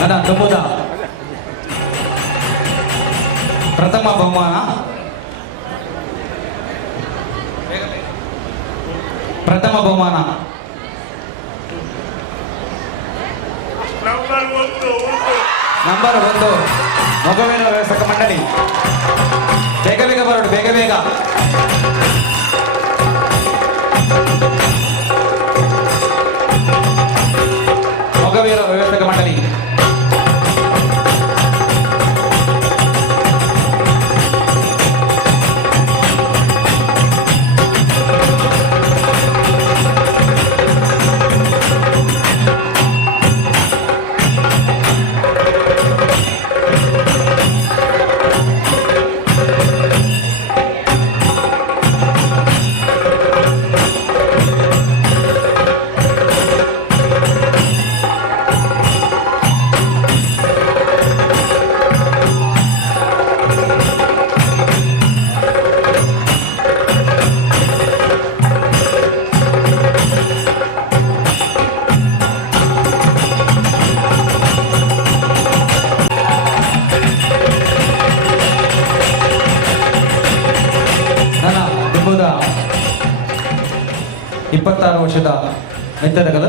ನನ್ನ ತುಂಬುದ ಪ್ರಥಮ ಬಹುಮಾನ. ಪ್ರಥಮ ಬಹುಮಾನ ನಂಬರ್ 1 ಮೊಗವಿನ ವ್ಯವಸ್ಥಕ ಮಂಡಳಿ. ಬೇಗ ಬೇಗ ಬರೋಡು, ಬೇಗ ಬೇಗ. ಮೊಗವೀರ ವ್ಯವಸ್ಥಕ ಮಂಡಳಿ. ನನ್ನ ತುಂಬುದ 26 ವರ್ಷದ ಮೆತ್ತದಗಲ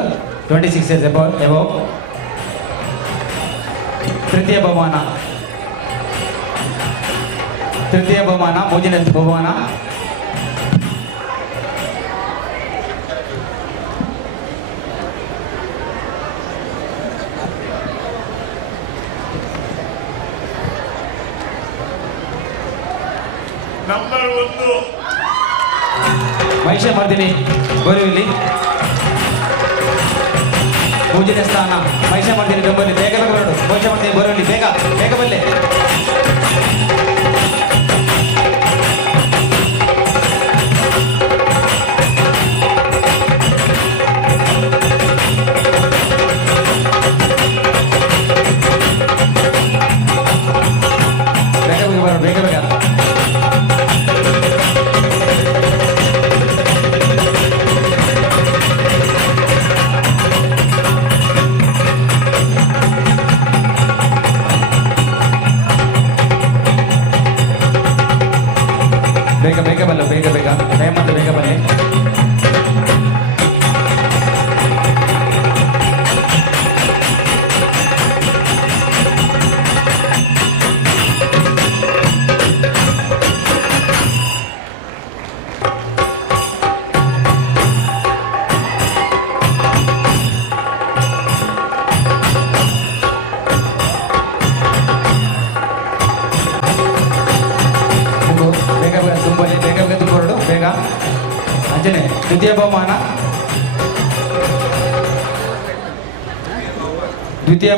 26 years above. ತೃತೀಯ ಬಹುಮಾನ ಮೂಜಿನ ಬಹುಮಾನ. ನಂಬರ್ 1 ಮಹಿಷ ಮರ್ದಿನಿ ಬೋರಿವಿಲಿ. ಮೂಜಿನ ಸ್ಥಾನ ಮಹಿಷ ಮರ್ದಿನಿ ಡೊಂಬಲ್ಲಿ. ಬೇಗ ಬೇಗ ಬರೋಡು, ಮಹಿಷ ಮರ್ದಿನಿ ಬೋರಿವಿಲಿ. ಬೇಗ ಬೇಗ ಬಲ್ಲೆ. ದ್ವಿತೀಯ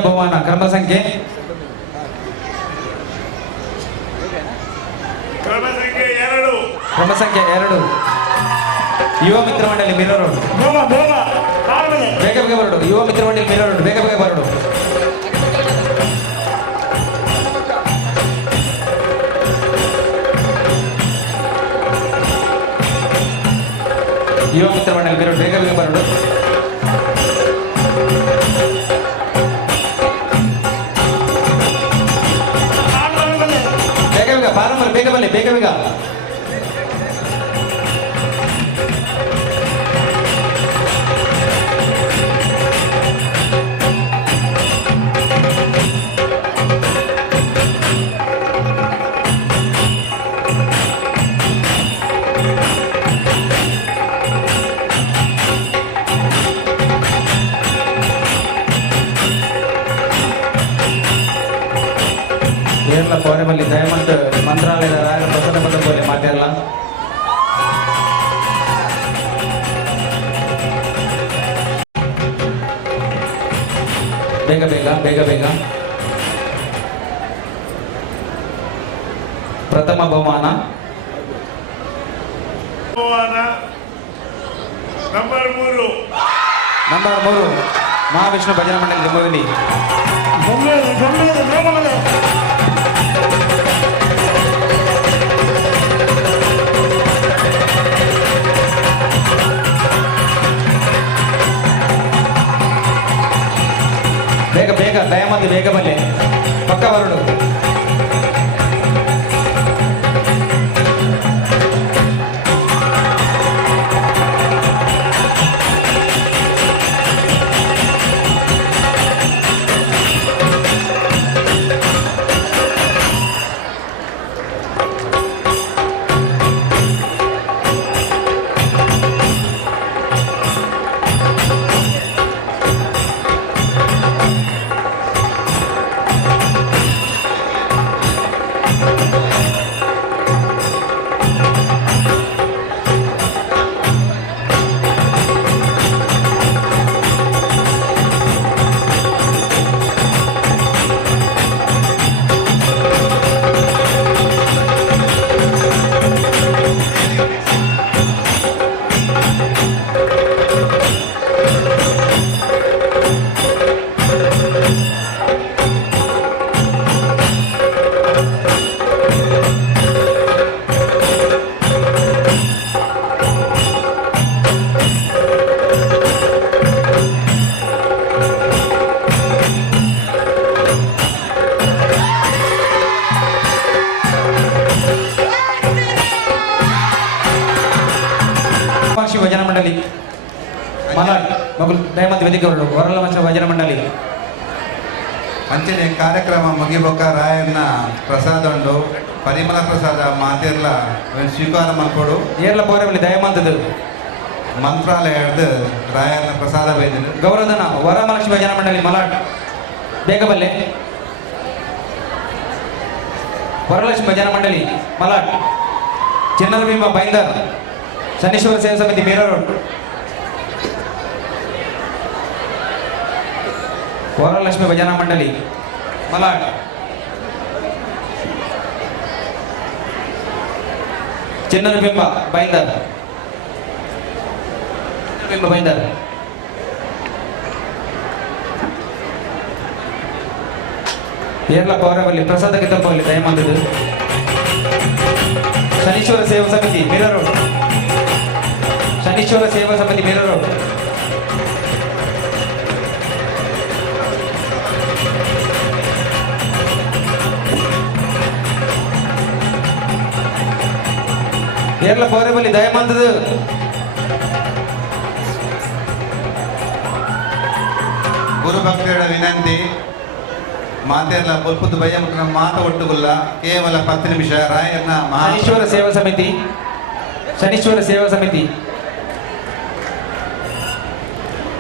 ಬಹುಮಾನ ಕ್ರಮ ಸಂಖ್ಯೆ ಕ್ರಮ ಸಂಖ್ಯೆ 2 ಯುವ ಮಿತ್ರ ಮಂಡಳಿ ಮಿರರ್ ರೋಡ್. ಬೇಗ ಬೇಗ ಬರಡು. ಯುವ ಮಿತ್ರ ಮಂಡಳಿ ಮಿರರ್ ರೋಡ್, ಬೇಗ ಬೇಗ ಬರಡು. ಯುವ ಮಿತ್ರ ಮಂಡಳಿ ಮಿರರ್ ರೋಡ್, ಬೇಗ ಬೇಗ ಬರಡು. ಬೇಗ ಬೇಗ ಪಾರಂಬರ್, ಬೇಗ ಬನ್ನಿ, ಬೇಗ ಬೇಗ. ಕೇರಳ ಪೌರಮಲ್ಲಿ ದಯಮಂತ್ ಮಂತ್ರಾಲಯದ ರಾಯರ ಪ್ರಸನ್ನ ಪದ പോലെ ಮಾತೆಲ್ಲ ಬೇಗ ಬೇಗ ಬೇಗ ಬೇಗ. ಪ್ರಥಮ ಬಹುಮಾನ ನಂಬರ್ 3 ಮಹಾವಿಷ್ಣು ಭಜನಾ ಮಂಡಳಿ ಲಿಂಬವಿಲಿ. ಬೇಗ ಬೇಗ ದಯಮಂದು ಬೇಗ ಬಲ್ಲೆ, ಪಕ್ಕ ಬರಡು. ಭಜನಾ ಮಂಡಳಿ ಮಲಾಡ್ ಮಗಳು ದಯಮಂತ್ ವೇದಿಕೆ ಹೊರಡು. ವರಲ ವಂಶ ಭಜನಾ ಮಂಡಳಿ ಅಂಚನೆ ಕಾರ್ಯಕ್ರಮ ಮುಗಿಬೇಕ ರಾಯಣ್ಣ ಪ್ರಸಾದ ಉಂಡು, ಪರಿಮಳ ಪ್ರಸಾದ ಮಾತೆಲ್ಲ ಸ್ವೀಕಾರ ಮಾಡ್ಕೊಡು. ಏರ್ಲ ಪೌರಮಲ್ಲಿ ದಯಮಂತದ ಮಂತ್ರಾಲಯದ ರಾಯಣ್ಣ ಪ್ರಸಾದ ಬೈದಿನ ಗೌರವಧನ ವರಮಹಾಲಕ್ಷ್ಮಿ ಭಜನಾ ಮಂಡಳಿ ಮಲಾಡ್, ಬೇಗ ಬಲ್ಲೆ. ವರಲಕ್ಷ್ಮಿ ಭಜನಾ ಮಂಡಳಿ ಮಲಾಡ್, ಚಿನ್ನದ ಬಿಂಬ ಬೈಂದರ್, ಶನೀಶ್ವರ ಸೇವಾ ಸಮಿತಿ ಮಿರರ್ ರೋಡ್. ವರಲಕ್ಷ್ಮಿ ಭಜನಾ ಮಂಡಳಿ ಮಲಾಡ್, ಚಿನ್ನದ ಬಿಂಬ ಬೈಂದರ್, ಏರ್ಲ ಪೌರವಲ್ಲಿ ಪ್ರಸಾದಕ್ಕೆ ತಪ್ಪಲ್ಲಿ ದಯಮಾಡಿದ್ದು. ಶನೀಶ್ವರ ಸೇವಾ ಸಮಿತಿ ಮಿರರ್ ರೋಡ್, ಶನೀಶ್ವರ ಸೇವಾ ಸಮಿತಿ ಮಿರರ್ ರೋಡ್. ಏರ್ಲ ಪೌರವಲ್ಲಿ ದಯಮಾಡಿದ್ದು. ಗುರು ಭಕ್ತರ ವಿನಂತಿ, ಮಾತೆಲ್ಲ ಬಲ್ಪುದು ಭಯ ಮುಖ ಮಾತು ಒಟ್ಟುಗುಲ್ಲ, ಕೇವಲ 10 ನಿಮಿಷ ರಾಯಣ್ಣ ಶನೀಶ್ವರ ಸೇವಾ ಸಮಿತಿ, ಶನೀಶ್ವರ ಸೇವಾ ಸಮಿತಿ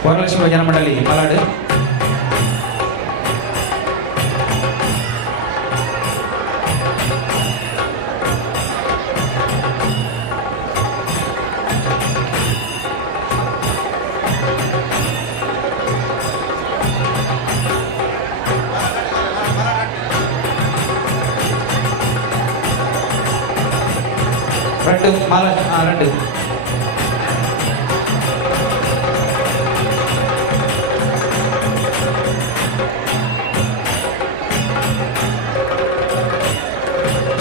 ವರಲಕ್ಷ್ಮಿ ಭಜನಾ ಮಂಡಳಿ ಮಲಾಡ್. రెండు మాల రెండు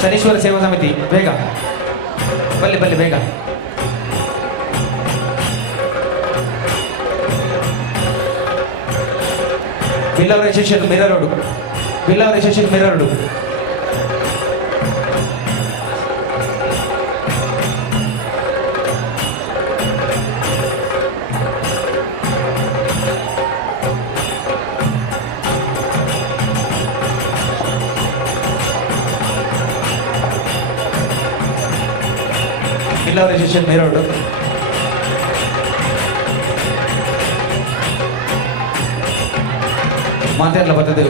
ಶನೀಶ್ವರ ಸೇವಾ ಸಮಿತಿ ಬೇಗ ಬಲ್ಲಿ ಬಲ್ಲಿ ಬೇಗ ಬಿಲ್ಲವರ ಯಶಸ್ವಿ ಮಿರರೋಡು ಬಿಲ್ಲವರ ಯಶಸ್ವಿ ಮಿರರೋಡು ಬಿಲ್ಲವರ ಯಶಸ್ವಿ ಮಿರರೋಡು ಮಾತೆಲ್ಲ ಬರ್ತದೆ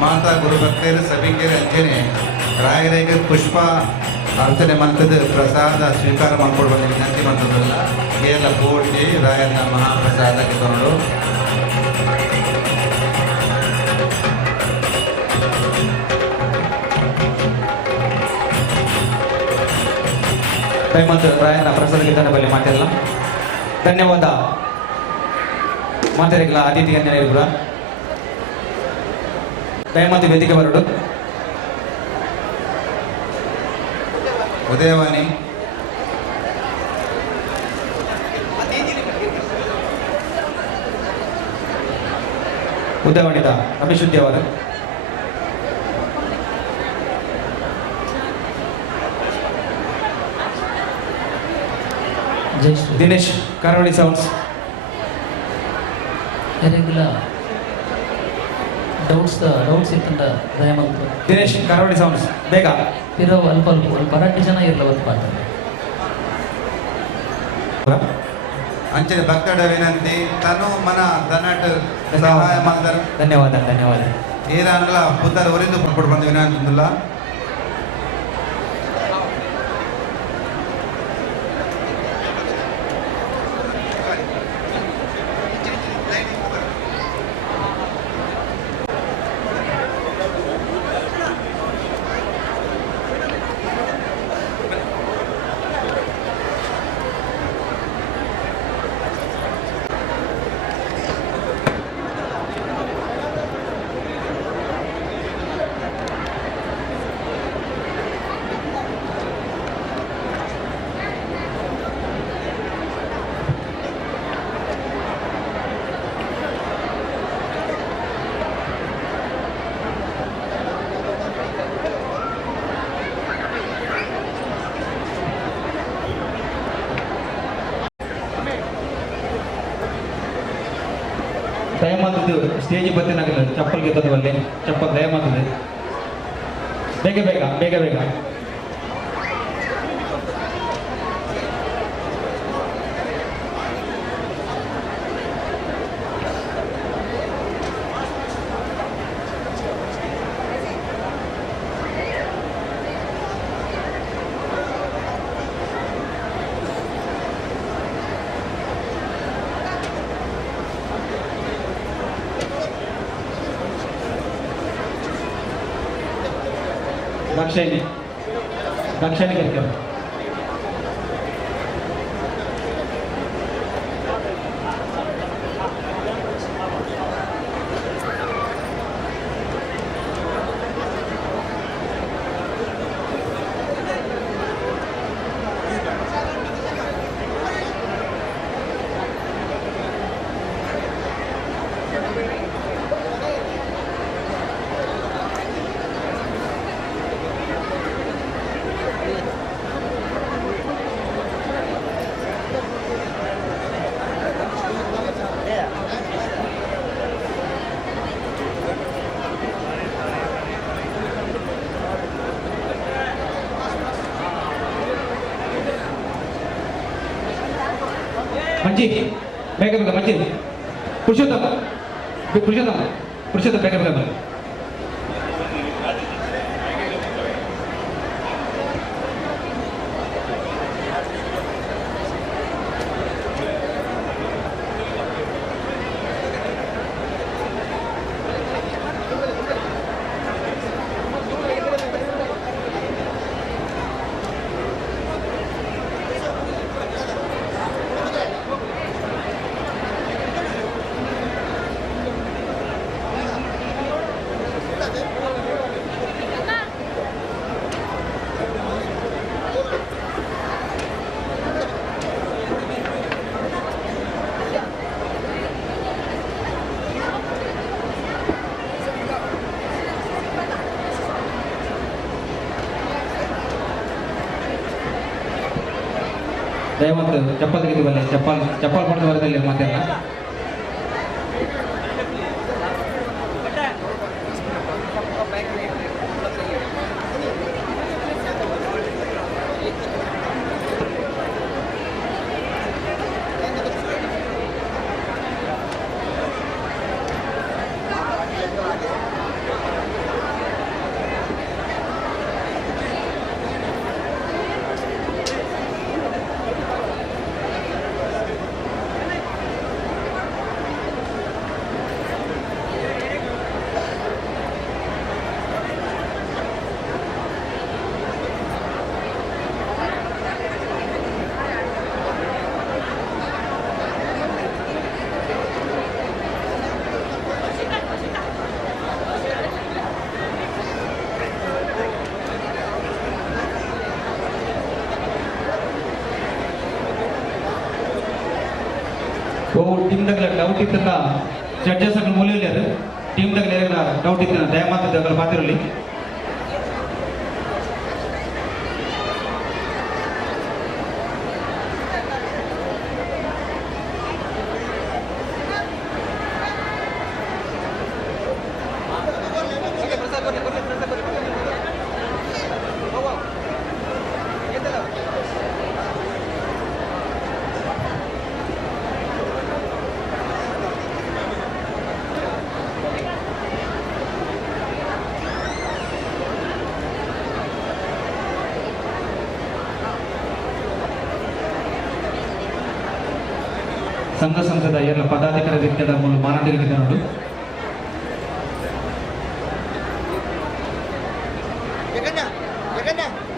ಮಾತಾ ಗುರು ಭಕ್ತರು ಸಭಿಕರು ಅಂಚನೆ ರಾಯರಿಗೆ ಪುಷ್ಪ ಅರ್ಚನೆ ಮಂತದ ಪ್ರಸಾದ ಸ್ವೀಕಾರ ಮಾಡ್ಕೊಳ್ಬಂದು ವಿನಂತಿ ಮಂತದಲ್ಲ ಎಲ್ಲ ಪೂರ್ತಿ ರಾಯರ ಮಹಾಪ್ರಸಾದಕ್ಕೆ ತಗೊಂಡು ದಯಮಾಡಿ ರಾಯನ ಪ್ರಸಾದ ವಿಧಾನ ಬಳಿ ಮಾತೆಲ್ಲ ಧನ್ಯವಾದ ಮಾತೆರೆಗಳ ಅತಿಥಿ ಅಂಜನೇಯರು ಕೂಡ ದಯಮಾಡಿ ವೇದಿಕೆ ಬರಡು ಉದಯವಾಣಿ ಉದಯವಾಣಿದ ರಮೇಶ್ ಉದ್ಯ ಅವರು ಜೈ ಶ್ರೀ ದಿನೇಶ್ ಕರಾವಳಿ ಸೌಂಡ್ಸ್ ಯಾರಿಗಿಲ್ಲ ಡೌಟ್ಸ್ ಇತ್ತಂಡ ದಯಮಂತು ದಿನೇಶ್ ಕರಾವಳಿ ಸೌಂಡ್ಸ್ ಬೇಗ ಇರೋ ಅಲ್ಪ ಮರಾಠಿ ಜನ ಇರಲ್ಲ ಒಂದು ಪಾಠ ಅಂಚನೆ ಭಕ್ತಡ ವಿನಂತಿ ತನು ಮನ ಧನಟ್ ಸಹಾಯ ಮಾಡ್ತಾರೆ ಧನ್ಯವಾದ ಧನ್ಯವಾದ ಏರಾನ್ಲ ಪುತ್ತರ್ ಅವರಿಂದ ಕೊಟ್ಬಿಟ್ಟು ಬಂದ ವಿನಂತಿಲ್ಲ ದಯಮಾತದ್ದು ಸ್ಟೇಜ್ ಬತ್ತಿನಾಗಲ್ಲ ಚಪ್ಪಲ್ ಗೆದ್ದದ ಬಲ್ಲೆ ಚಪ್ಪಲ್ ದಯಮಾತದೆ ಬೇಗ ಬೇಗ ಬೇಗ ಬೇಗ ದಕ್ಷಿಣ ಕರಿತಾರೆ ಮಂಜಿ ಬೇಗ ಬೇಗ ಮಂಜಿ ಪುರುಷೋತ್ತಮ ಪುರುಷದ ಬೇಗ ಬೇಗ ಬನ್ನಿ. ದಯವಂತ ಚಪ್ಪಲ್ ತೆಗೆದು ಬನ್ನಿ. ಚಪ್ಪಲ್ ಪಡೆದ ವರದಲ್ಲಿ ಮಾತೆಲ್ಲ ಟೀಮ್ ದಾಗ ಡೌಟ್ ಇತ್ತಲ್ಲ ಜಡ್ಜಸ್ ಅನ್ನು ಮೂಲೆಯಲ್ಲಿ ಟೀಮ್ ದಾಗ ಡೌಟ್ ಇತ್ತು ದಯಮಾಡಿ ಪಾತಿರಲಿ. ಸಂಘ ಸಂಘದ ಎಲ್ಲ ಪದಾಧಿಕಾರಿಗಳ ಮೂಲಕ ಮಾನದಂಡಕ್ಕೆ ನೋಡು Jaga dah.